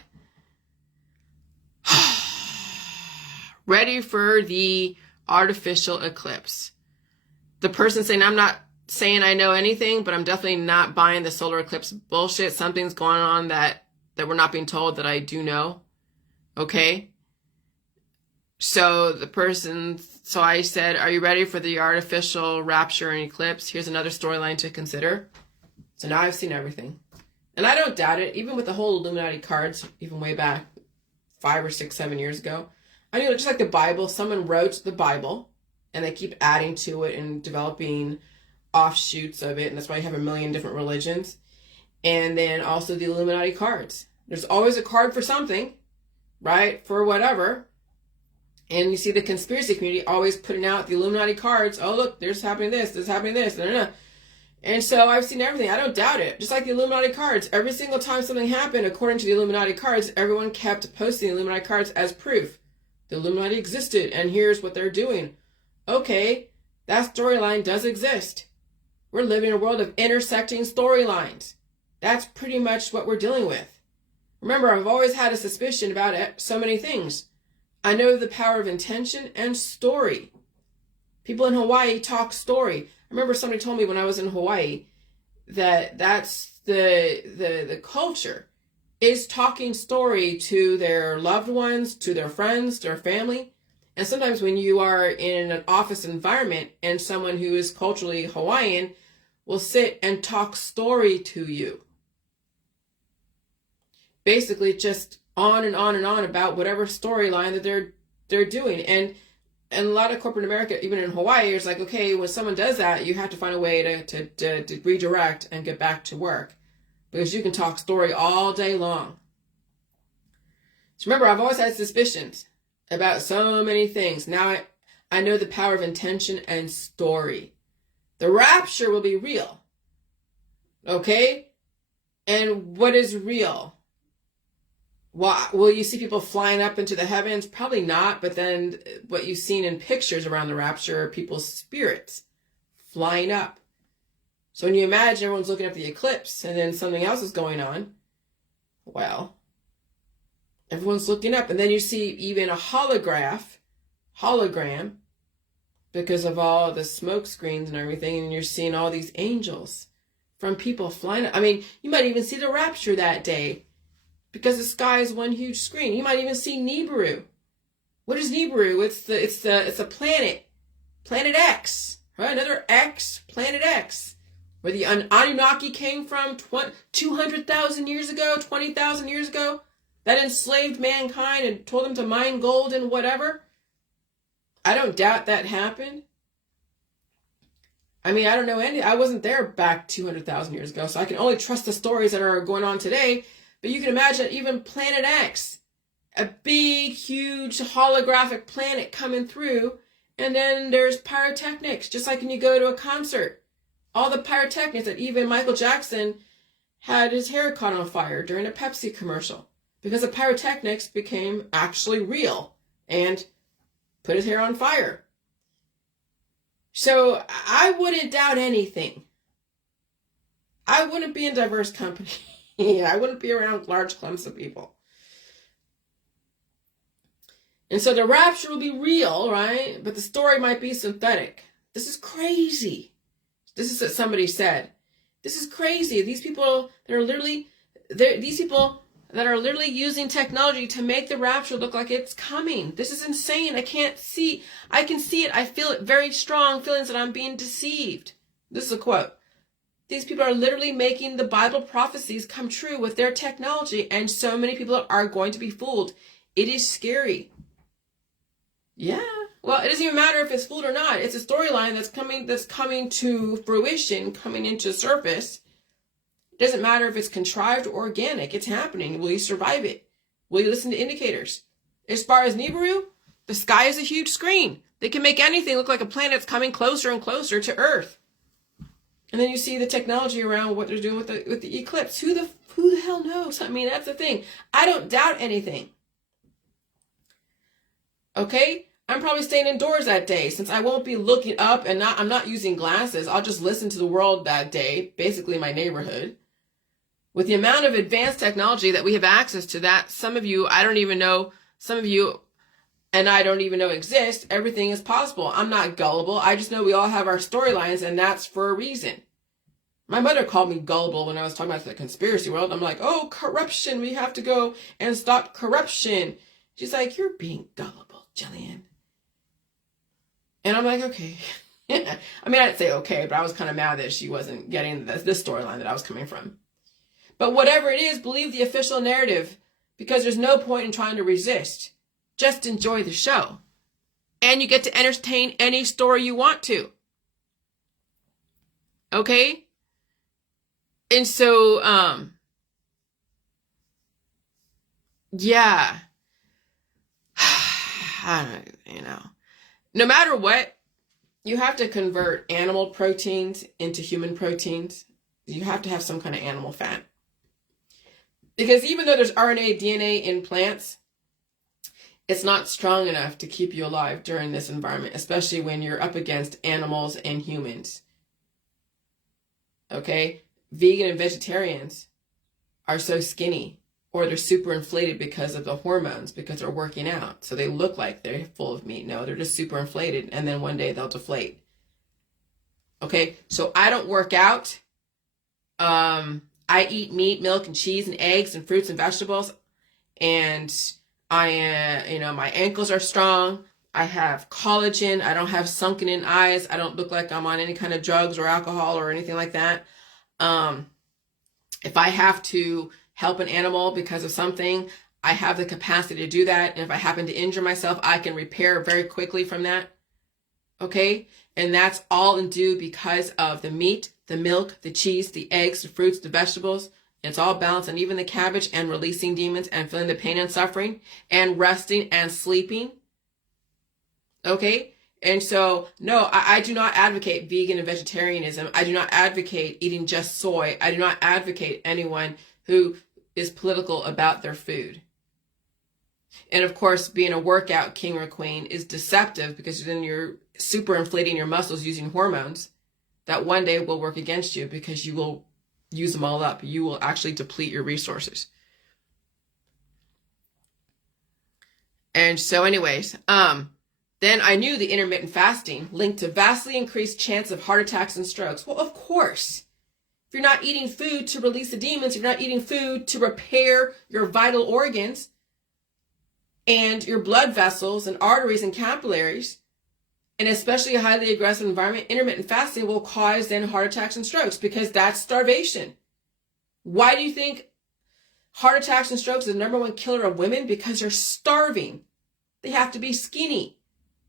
Ready for the artificial eclipse. The person saying, I'm not saying I know anything, but I'm definitely not buying the solar eclipse bullshit. Something's going on that we're not being told that I do know. Okay? So I said, are you ready for the artificial rapture and eclipse? Here's another storyline to consider. So now I've seen everything. And I don't doubt it, even with the whole Illuminati cards, even way back 5 or 6, 7 years ago. I mean, just like the Bible, someone wrote the Bible, and they keep adding to it and developing offshoots of it, and that's why you have a million different religions. And then also the Illuminati cards. There's always a card for something, right? For whatever. And you see the conspiracy community always putting out the Illuminati cards. Oh, look, there's happening this happening this. Blah, blah, blah. And so I've seen everything. I don't doubt it. Just like the Illuminati cards. Every single time something happened, according to the Illuminati cards, everyone kept posting the Illuminati cards as proof. The Illuminati existed, and here's what they're doing. Okay, that storyline does exist. We're living in a world of intersecting storylines. That's pretty much what we're dealing with. Remember, I've always had a suspicion about so many things. I know the power of intention and story. People in Hawaii talk story. I remember somebody told me when I was in Hawaii that that's the culture is talking story to their loved ones, to their friends, to their family. And sometimes when you are in an office environment and someone who is culturally Hawaiian will sit and talk story to you. Basically just on and on and on about whatever storyline that they're doing. And a lot of corporate America, even in Hawaii, is like, okay, when someone does that, you have to find a way to redirect and get back to work. Because you can talk story all day long. So remember, I've always had suspicions about so many things. Now I know the power of intention and story. The rapture will be real. Okay? And what is real? Will you see people flying up into the heavens? Probably not, but then what you've seen in pictures around the rapture are people's spirits flying up. So when you imagine everyone's looking at the eclipse and then something else is going on, well, everyone's looking up. And then you see even a hologram, because of all the smoke screens and everything, and you're seeing all these angels from people flying up. I mean, you might even see the rapture that day because the sky is one huge screen. You might even see Nibiru. What is Nibiru? It's a planet, Planet X. right? Another X, planet X, where the Anunnaki came from 200,000 years ago, 20,000 years ago, that enslaved mankind and told them to mine gold and whatever. I don't doubt that happened. I mean, I don't know any. I wasn't there back 200,000 years ago, so I can only trust the stories that are going on today. But you can imagine even Planet X, a big, huge holographic planet coming through, and then there's pyrotechnics, just like when you go to a concert. All the pyrotechnics that even Michael Jackson had his hair caught on fire during a Pepsi commercial, because the pyrotechnics became actually real and put his hair on fire. So I wouldn't doubt anything. I wouldn't be in diverse company. I wouldn't be around large clumps of people. And so the rapture will be real, right? But the story might be synthetic. This is crazy. This is what somebody said. This is crazy. These people that are literally using technology to make the rapture look like it's coming. This is insane. I can see it. I feel it, very strong feelings that I'm being deceived. This is a quote. These people are literally making the Bible prophecies come true with their technology, and so many people are going to be fooled. It is scary. Yeah. Well, it doesn't even matter if it's fooled or not. It's a storyline that's coming to fruition, coming into surface. It doesn't matter if it's contrived or organic. It's happening. Will you survive it? Will you listen to indicators? As far as Nibiru, the sky is a huge screen. They can make anything look like a planet that's coming closer and closer to Earth. And then you see the technology around what they're doing with the eclipse. Who the hell knows? I mean, that's the thing. I don't doubt anything. Okay? I'm probably staying indoors that day since I won't be looking up and I'm not using glasses. I'll just listen to the world that day, basically my neighborhood. With the amount of advanced technology that we have access to, that some of you, I don't even know, some of you and I don't even know exist, everything is possible. I'm not gullible. I just know we all have our storylines, and that's for a reason. My mother called me gullible when I was talking about the conspiracy world. I'm like, oh, corruption. We have to go and stop corruption. She's like, you're being gullible, Jillian. And I'm like, okay. I mean, I didn't say okay, but I was kind of mad that she wasn't getting this storyline that I was coming from. But whatever it is, believe the official narrative, because there's no point in trying to resist. Just enjoy the show. And you get to entertain any story you want to. Okay? And so, yeah. I don't, no matter what, you have to convert animal proteins into human proteins. You have to have some kind of animal fat. Because even though there's RNA, DNA in plants, it's not strong enough to keep you alive during this environment, especially when you're up against animals and humans. Okay? Vegan and vegetarians are so skinny, or they're super inflated because of the hormones, because they're working out. So they look like they're full of meat. No, they're just super inflated, and then one day they'll deflate. Okay? So I don't work out. I eat meat, milk, and cheese, and eggs, and fruits and vegetables, and my ankles are strong. I have collagen. I don't have sunken in eyes. I don't look like I'm on any kind of drugs or alcohol or anything like that. If I have to help an animal because of something, I have the capacity to do that. And if I happen to injure myself, I can repair very quickly from that. Okay? And that's all due because of the meat, the milk, the cheese, the eggs, the fruits, the vegetables. It's all balanced, and even the cabbage, and releasing demons and feeling the pain and suffering and resting and sleeping. Okay? And so, no, I do not advocate vegan and vegetarianism. I do not advocate eating just soy. I do not advocate anyone who is political about their food. And of course, being a workout king or queen is deceptive, because then you're super inflating your muscles using hormones that one day will work against you, because you will use them all up. You will actually deplete your resources. And so anyways, then I knew the intermittent fasting linked to vastly increased chance of heart attacks and strokes. Well, of course. If you're not eating food to release the demons, if you're not eating food to repair your vital organs and your blood vessels and arteries and capillaries, and especially a highly aggressive environment, intermittent fasting will cause then heart attacks and strokes because that's starvation. Why do you think heart attacks and strokes is the number one killer of women? Because they're starving. They have to be skinny,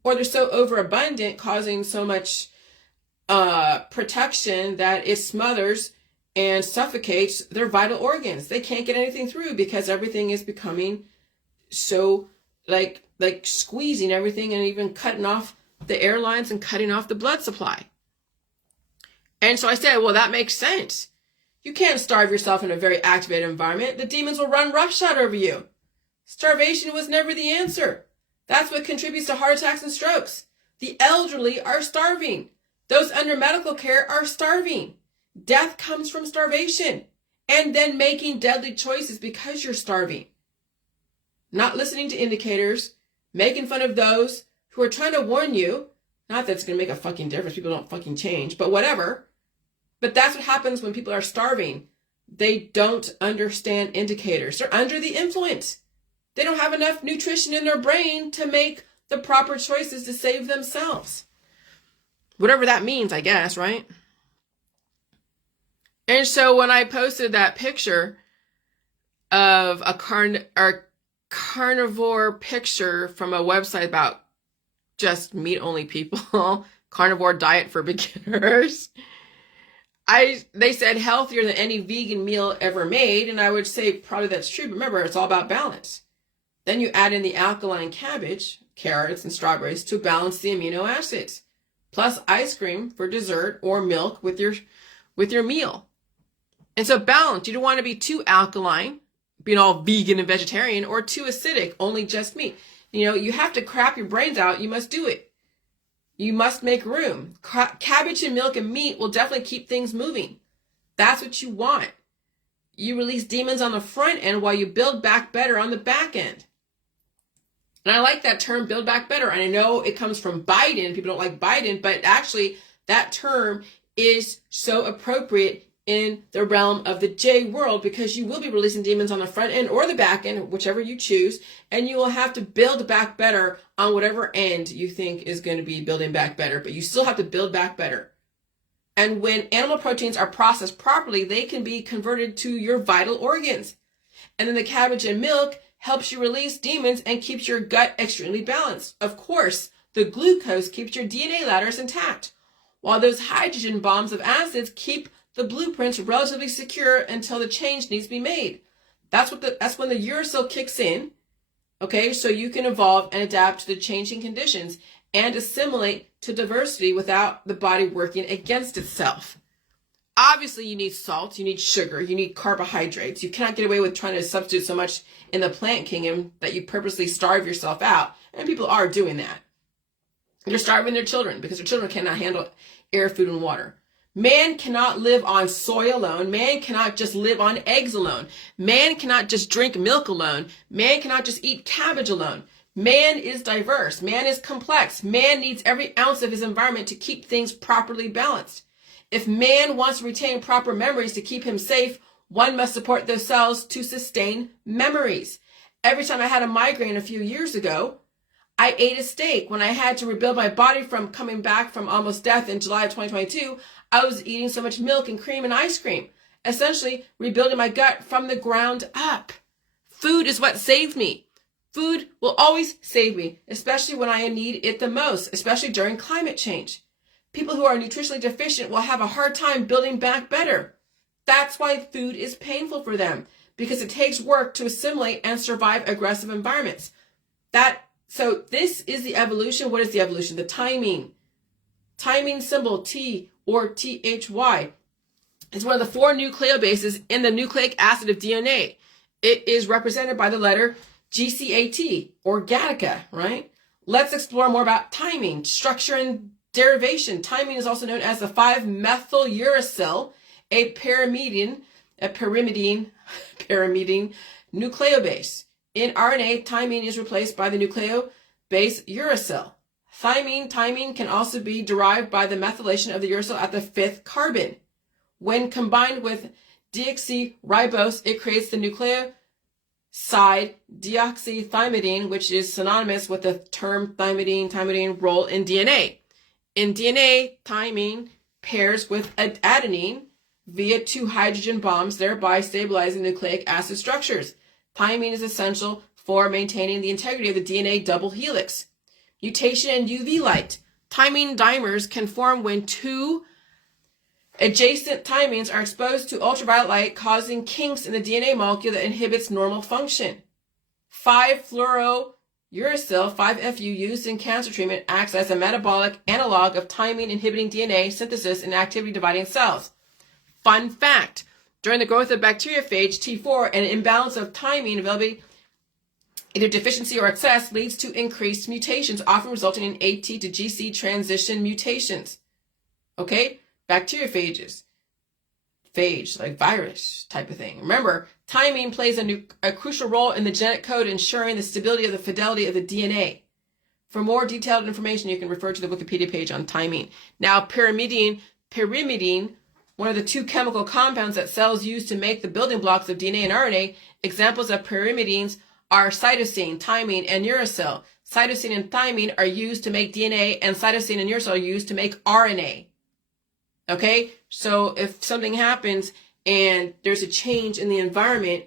or they're so overabundant, causing so much protection that it smothers and suffocates their vital organs. They can't get anything through because everything is becoming so like squeezing everything and even cutting off the airlines and cutting off the blood supply. And so I said, well, that makes sense. You can't starve yourself in a very activated environment. The demons will run roughshod over you. Starvation was never the answer. That's what contributes to heart attacks and strokes. The elderly are starving. Those under medical care are starving. Death comes from starvation and then making deadly choices because you're starving. Not listening to indicators, making fun of those who are trying to warn you. Not that it's going to make a fucking difference. People don't fucking change, but whatever. But that's what happens when people are starving. They don't understand indicators. They're under the influence. They don't have enough nutrition in their brain to make the proper choices to save themselves. Whatever that means, I guess, right? And so when I posted that picture of a carnivore picture from a website about just meat-only people, carnivore diet for beginners, they said healthier than any vegan meal ever made, and I would say probably that's true, but remember, it's all about balance. Then you add in the alkaline cabbage, carrots, and strawberries to balance the amino acids, plus ice cream for dessert or milk with your meal. And so balance. You don't want to be too alkaline, being all vegan and vegetarian, or too acidic, only just meat. You have to crap your brains out. You must do it. You must make room. Cabbage and milk and meat will definitely keep things moving. That's what you want. You release demons on the front end while you build back better on the back end. And I like that term, build back better. And I know it comes from Biden. People don't like Biden, but actually that term is so appropriate in the realm of the J world, because you will be releasing demons on the front end or the back end, whichever you choose, and you will have to build back better on whatever end you think is going to be building back better, but you still have to build back better. And when animal proteins are processed properly, they can be converted to your vital organs. And then the cabbage and milk helps you release demons and keeps your gut extremely balanced. Of course, the glucose keeps your DNA ladders intact, while those hydrogen bombs of acids keep the blueprints relatively secure until the change needs to be made. That's when the uracil kicks in, okay, so you can evolve and adapt to the changing conditions and assimilate to diversity without the body working against itself. Obviously, you need salt, you need sugar, you need carbohydrates. You cannot get away with trying to substitute so much in the plant kingdom that you purposely starve yourself out. And people are doing that. They're starving their children because their children cannot handle air, food, and water. Man cannot live on soy alone. Man cannot just live on eggs alone. Man cannot just drink milk alone. Man cannot just eat cabbage alone. Man is diverse. Man is complex. Man needs every ounce of his environment to keep things properly balanced. If man wants to retain proper memories to keep him safe, one must support those cells to sustain memories. Every time I had a migraine a few years ago, I ate a steak. When I had to rebuild my body from coming back from almost death in July of 2022, I was eating so much milk and cream and ice cream, essentially rebuilding my gut from the ground up. Food is what saved me. Food will always save me, especially when I need it the most, especially during climate change. People who are nutritionally deficient will have a hard time building back better. That's why food is painful for them, because it takes work to assimilate and survive aggressive environments. So this is the evolution. What is the evolution? The timing. Timing symbol T or THY is one of the 4 nucleobases in the nucleic acid of DNA. It is represented by the letter GCAT or Gattaca, right? Let's explore more about timing, structure, and derivation. Timing is also known as the 5-methyluracil, a pyrimidine nucleobase. In RNA, thymine is replaced by the nucleobase uracil. Thymine can also be derived by the methylation of the uracil at the 5th carbon. When combined with deoxyribose, it creates the side deoxythymidine, which is synonymous with the term thymidine role in DNA. In DNA, thymine pairs with adenine via 2 hydrogen bonds, thereby stabilizing nucleic acid structures. Thymine is essential for maintaining the integrity of the DNA double helix. Mutation in UV light. Thymine dimers can form when 2 adjacent thymines are exposed to ultraviolet light, causing kinks in the DNA molecule that inhibits normal function. 5-fluorouracil, 5-FU, used in cancer treatment, acts as a metabolic analog of thymine, inhibiting DNA synthesis and activity dividing cells. Fun fact, during the growth of bacteriophage T4, an imbalance of thymine availability, either deficiency or excess, leads to increased mutations, often resulting in AT to GC transition mutations. Okay? Bacteriophages. Phage, like virus type of thing. Remember, thymine plays a crucial role in the genetic code, ensuring the stability of the fidelity of the DNA. For more detailed information, you can refer to the Wikipedia page on thymine. Now, pyrimidine, one of the 2 chemical compounds that cells use to make the building blocks of DNA and RNA. Examples of pyrimidines are cytosine, thymine, and uracil. Cytosine and thymine are used to make DNA, and cytosine and uracil are used to make RNA. Okay, so if something happens and there's a change in the environment,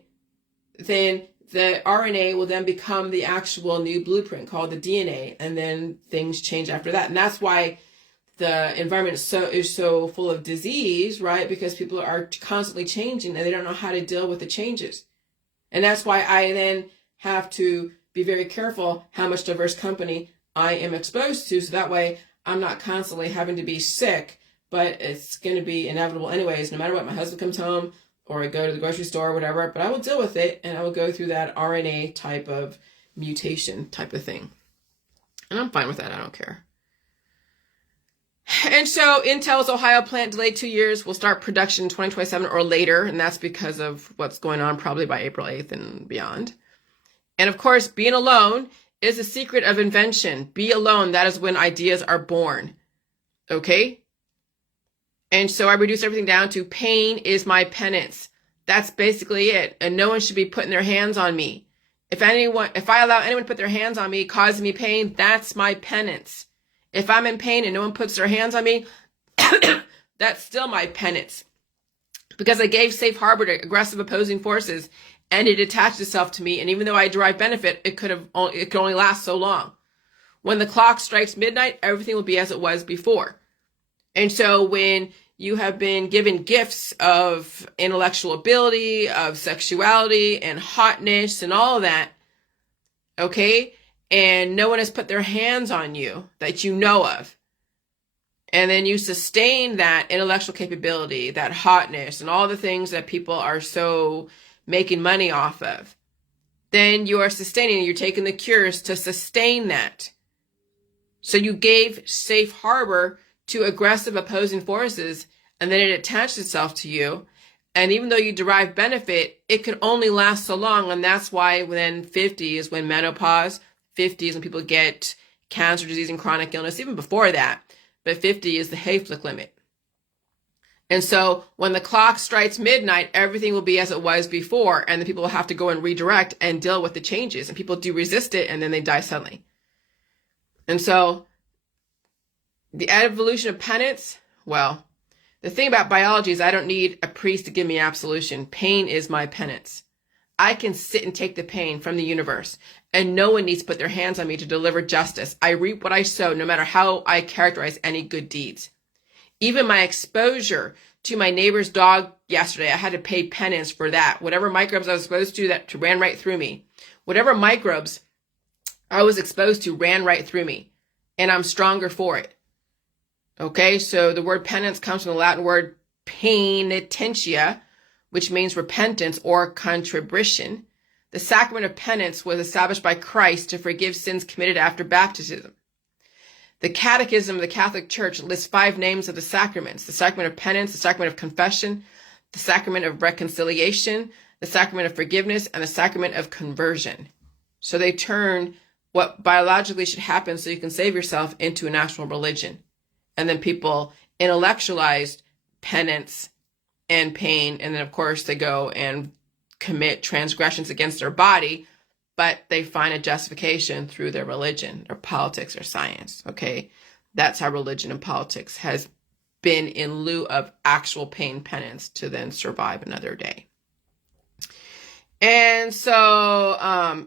then the RNA will then become the actual new blueprint called the DNA, and then things change after that. And that's why the environment is so full of disease, right? Because people are constantly changing and they don't know how to deal with the changes. And that's why I then have to be very careful how much diverse company I am exposed to, so that way I'm not constantly having to be sick. But it's going to be inevitable anyways, no matter what. My husband comes home or I go to the grocery store or whatever, but I will deal with it, and I will go through that RNA type of mutation type of thing. And I'm fine with that. I don't care. And so Intel's Ohio plant delayed 2 years, will start production in 2027 or later, and that's because of what's going on probably by April 8th and beyond. And of course, being alone is a secret of invention. Be alone. That is when ideas are born. Okay? And so I reduce everything down to pain is my penance. That's basically it. And no one should be putting their hands on me. If I allow anyone to put their hands on me, causing me pain, that's my penance. If I'm in pain and no one puts their hands on me, that's still my penance. Because I gave safe harbor to aggressive opposing forces, and it attached itself to me. And even though I derived benefit, it could only last so long. When the clock strikes midnight, everything will be as it was before. And so when you have been given gifts of intellectual ability, of sexuality and hotness and all of that, okay, and no one has put their hands on you that you know of, and then you sustain that intellectual capability, that hotness, and all the things that people are so making money off of, then you are sustaining, you're taking the cures to sustain that. So you gave safe harbor to aggressive opposing forces, and then it attached itself to you. And even though you derive benefit, it can only last so long. And that's why then 50 is when menopause, 50 is when people get cancer, disease, and chronic illness, even before that. But 50 is the Hayflick limit. And so when the clock strikes midnight, everything will be as it was before, and the people will have to go and redirect and deal with the changes. And people do resist it, and then they die suddenly. And so the evolution of penance, well, the thing about biology is I don't need a priest to give me absolution. Pain is my penance. I can sit and take the pain from the universe, and no one needs to put their hands on me to deliver justice. I reap what I sow, no matter how I characterize any good deeds. Even my exposure to my neighbor's dog yesterday, I had to pay penance for that. Whatever microbes I was exposed to that ran right through me. Whatever microbes I was exposed to ran right through me, and I'm stronger for it. Okay, so the word penance comes from the Latin word penitentia, which means repentance or contribution. The sacrament of penance was established by Christ to forgive sins committed after baptism. The Catechism of the Catholic Church lists 5 names of the sacraments: the sacrament of penance, the sacrament of confession, the sacrament of reconciliation, the sacrament of forgiveness, and the sacrament of conversion. So they turn what biologically should happen so you can save yourself into an actual religion. And then people intellectualized penance and pain. And then, of course, they go and commit transgressions against their body, but they find a justification through their religion or politics or science. Okay, that's how religion and politics has been in lieu of actual pain penance to then survive another day. And so,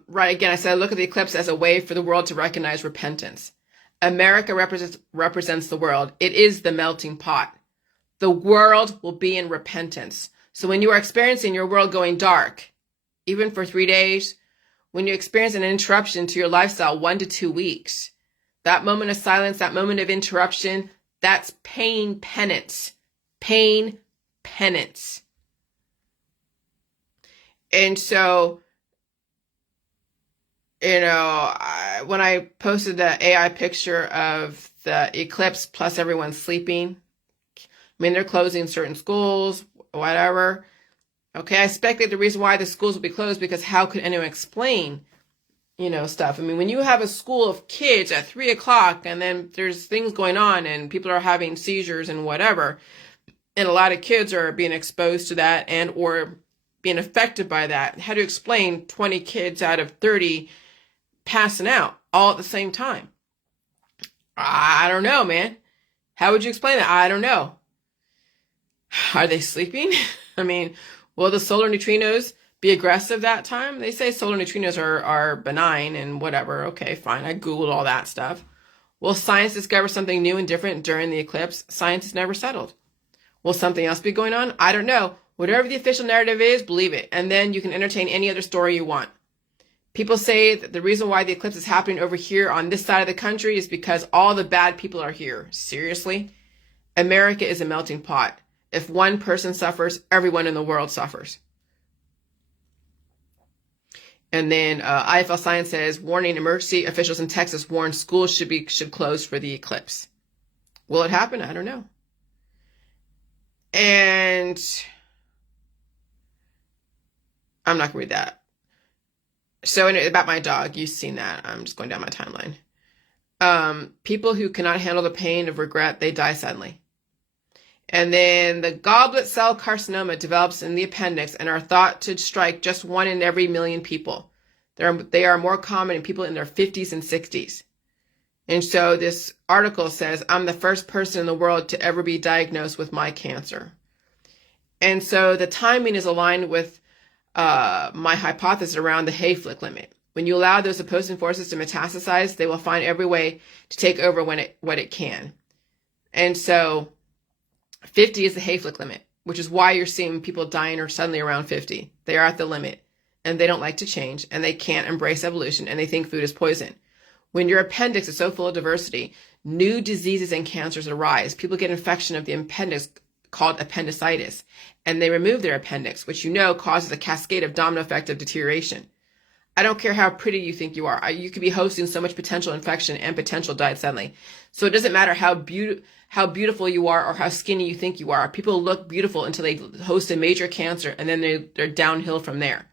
right, again, I said, look at the eclipse as a way for the world to recognize repentance. America represents the world. It is the melting pot. The world will be in repentance. So when you are experiencing your world going dark, even for 3 days, when you experience an interruption to your lifestyle, 1 to 2 weeks, that moment of silence, that moment of interruption, that's pain penance. Pain penance. And so, when I posted the AI picture of the eclipse plus everyone sleeping, I mean, they're closing certain schools, whatever. Okay, I speculate the reason why the schools will be closed because how could anyone explain, stuff? I mean, when you have a school of kids at 3 o'clock and then there's things going on and people are having seizures and whatever, and a lot of kids are being exposed to that and or being affected by that. How do you explain 20 kids out of 30 passing out all at the same time? I don't know, man. How would you explain that? I don't know. Are they sleeping? I mean, will the solar neutrinos be aggressive that time? They say solar neutrinos are benign and whatever. Okay, fine. I Googled all that stuff. Will science discover something new and different during the eclipse? Science is never settled. Will something else be going on? I don't know. Whatever the official narrative is, believe it. And then you can entertain any other story you want. People say that the reason why the eclipse is happening over here on this side of the country is because all the bad people are here. Seriously? America is a melting pot. If one person suffers, everyone in the world suffers. And then IFL Science says, warning, emergency officials in Texas warn schools should close for the eclipse. Will it happen? I don't know. And I'm not going to read that. So about my dog, you've seen that. I'm just going down my timeline. People who cannot handle the pain of regret, they die suddenly. And then the goblet cell carcinoma develops in the appendix and are thought to strike just 1 in every million people. They are more common in people in their 50s and 60s. And so this article says, I'm the first person in the world to ever be diagnosed with my cancer. And so the timing is aligned with my hypothesis around the Hayflick limit. When you allow those opposing forces to metastasize, they will find every way to take over what it can. And so 50 is the Hayflick limit, which is why you're seeing people dying or suddenly around 50. They are at the limit and they don't like to change and they can't embrace evolution and they think food is poison. When your appendix is so full of diversity, new diseases and cancers arise. People get infection of the appendix called appendicitis, and they remove their appendix, which causes a cascade of domino effect of deterioration. I don't care how pretty you think you are. You could be hosting so much potential infection and potential died suddenly. So it doesn't matter how beautiful you are or how skinny you think you are. People look beautiful until they host a major cancer, and then they're downhill from there.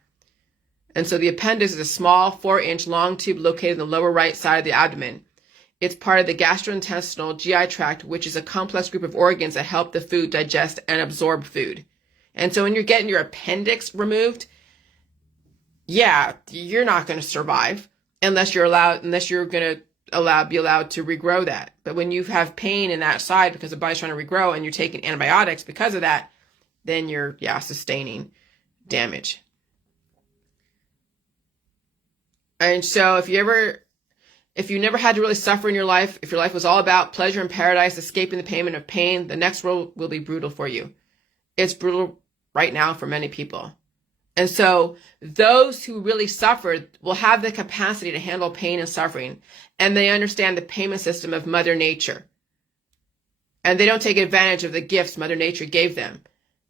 And so the appendix is a small 4-inch long tube located in the lower right side of the abdomen. It's part of the gastrointestinal GI tract, which is a complex group of organs that help the food digest and absorb food. And so when you're getting your appendix removed, yeah, you're not going to survive unless you're going to be allowed to regrow that. But when you have pain in that side because the body's trying to regrow and you're taking antibiotics because of that, then you're sustaining damage. And so if you never had to really suffer in your life, if your life was all about pleasure and paradise, escaping the payment of pain, the next world will be brutal for you. It's brutal right now for many people. And so those who really suffered will have the capacity to handle pain and suffering, and they understand the payment system of Mother Nature. And they don't take advantage of the gifts Mother Nature gave them,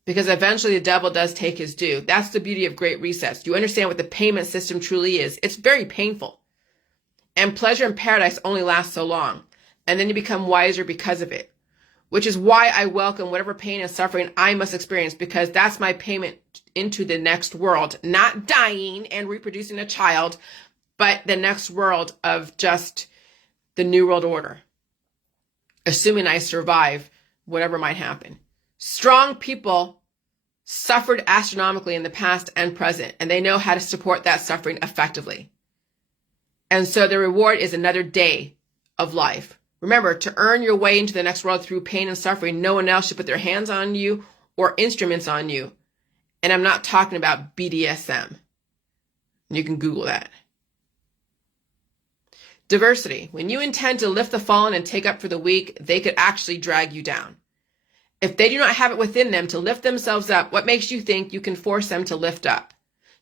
because eventually the devil does take his due. That's the beauty of Great Resets. You understand what the payment system truly is. It's very painful. And pleasure and paradise only last so long. And then you become wiser because of it. Which is why I welcome whatever pain and suffering I must experience, because that's my payment into the next world. Not dying and reproducing a child, but the next world of just the New World Order. Assuming I survive whatever might happen. Strong people suffered astronomically in the past and present, and they know how to support that suffering effectively. And so the reward is another day of life. Remember, to earn your way into the next world through pain and suffering, no one else should put their hands on you or instruments on you. And I'm not talking about BDSM. You can Google that. Diversity. When you intend to lift the fallen and take up for the weak, they could actually drag you down. If they do not have it within them to lift themselves up, what makes you think you can force them to lift up?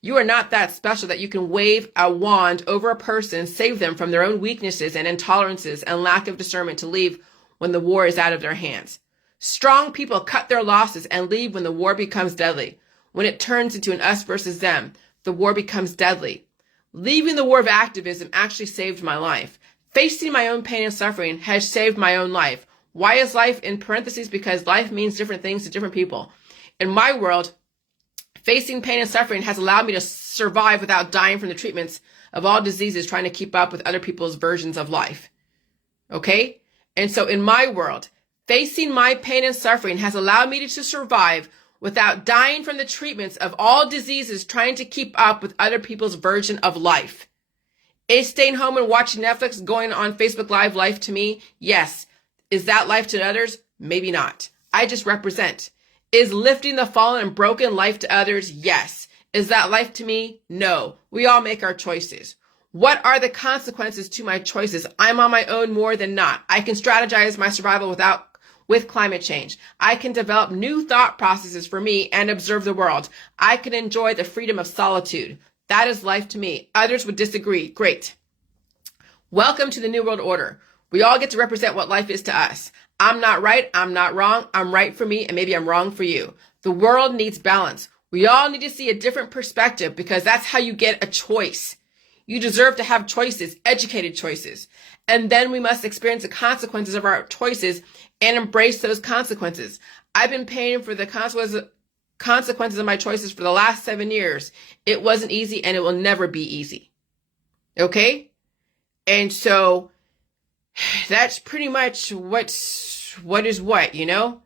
You are not that special that you can wave a wand over a person, save them from their own weaknesses and intolerances and lack of discernment to leave when the war is out of their hands. Strong people cut their losses and leave when the war becomes deadly. When it turns into an us versus them, the war becomes deadly. Leaving the war of activism actually saved my life. Facing my own pain and suffering has saved my own life. Why is life in parentheses? Because life means different things to different people. In my world, facing pain and suffering has allowed me to survive without dying from the treatments of all diseases trying to keep up with other people's versions of life. Okay? And so in my world, facing my pain and suffering has allowed me to survive without dying from the treatments of all diseases trying to keep up with other people's version of life. Is staying home and watching Netflix, going on Facebook Live life to me? Yes. Is that life to others? Maybe not. I just represent. Is lifting the fallen and broken life to others? Yes. Is that life to me? No. We all make our choices. What are the consequences to my choices? I'm on my own more than not. I can strategize my survival with climate change. I can develop new thought processes for me and observe the world. I can enjoy the freedom of solitude. That is life to me. Others would disagree. Great. Welcome to the New World Order. We all get to represent what life is to us. I'm not right. I'm not wrong. I'm right for me, and maybe I'm wrong for you. The world needs balance. We all need to see a different perspective because that's how you get a choice. You deserve to have choices, educated choices. And then we must experience the consequences of our choices and embrace those consequences. I've been paying for the consequences of my choices for the last 7 years. It wasn't easy and it will never be easy. Okay? And so that's pretty much what is what, you know?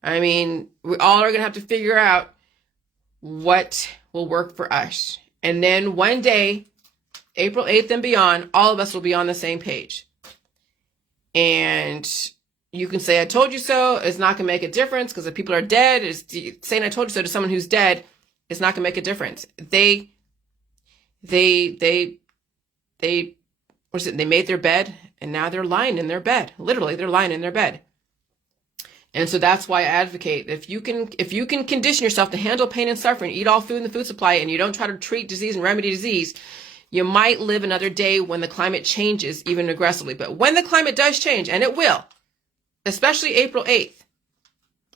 I mean, we all are going to have to figure out what will work for us. And then one day, April 8th and beyond, all of us will be on the same page. And you can say, I told you so. It's not going to make a difference because if people are dead, saying I told you so to someone who's dead, it's not going to make a difference. They made their bed and now they're lying in their bed. Literally, they're lying in their bed. And so that's why I advocate if you can condition yourself to handle pain and suffering, eat all food in the food supply, and you don't try to treat disease and remedy disease, you might live another day when the climate changes even aggressively. But when the climate does change, and it will, especially April 8th,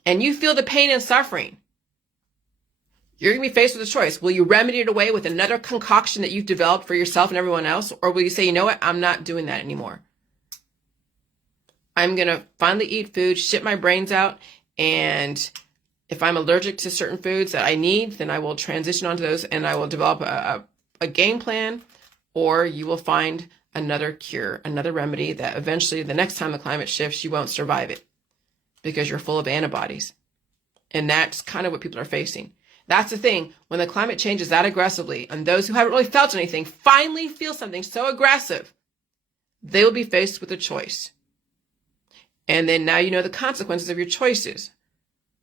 and you feel the pain and suffering, you're going to be faced with a choice. Will you remedy it away with another concoction that you've developed for yourself and everyone else? Or will you say, you know what, I'm not doing that anymore. I'm going to finally eat food, shit my brains out, and if I'm allergic to certain foods that I need, then I will transition onto those and I will develop a game plan, or you will find another cure, another remedy that eventually the next time the climate shifts, you won't survive it because you're full of antibodies. And that's kind of what people are facing. That's the thing. When the climate changes that aggressively and those who haven't really felt anything finally feel something so aggressive, they will be faced with a choice. And then now you know the consequences of your choices.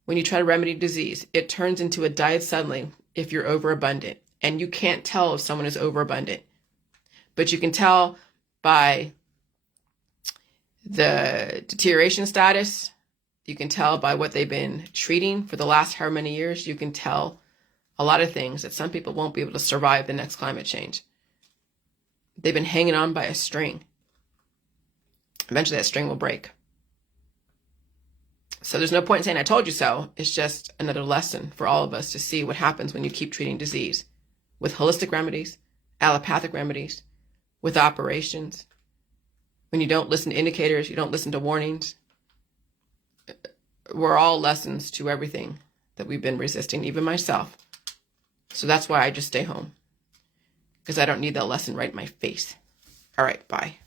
When you try to remedy disease, it turns into a diet suddenly if you're overabundant. And you can't tell if someone is overabundant. But you can tell by the deterioration status. You can tell by what they've been treating for the last however many years. You can tell a lot of things that some people won't be able to survive the next climate change. They've been hanging on by a string. Eventually that string will break. So there's no point in saying I told you so. It's just another lesson for all of us to see what happens when you keep treating disease with holistic remedies, allopathic remedies, with operations. When you don't listen to indicators, you don't listen to warnings. We're all lessons to everything that we've been resisting, even myself. So that's why I just stay home, because I don't need that lesson right in my face. All right, bye.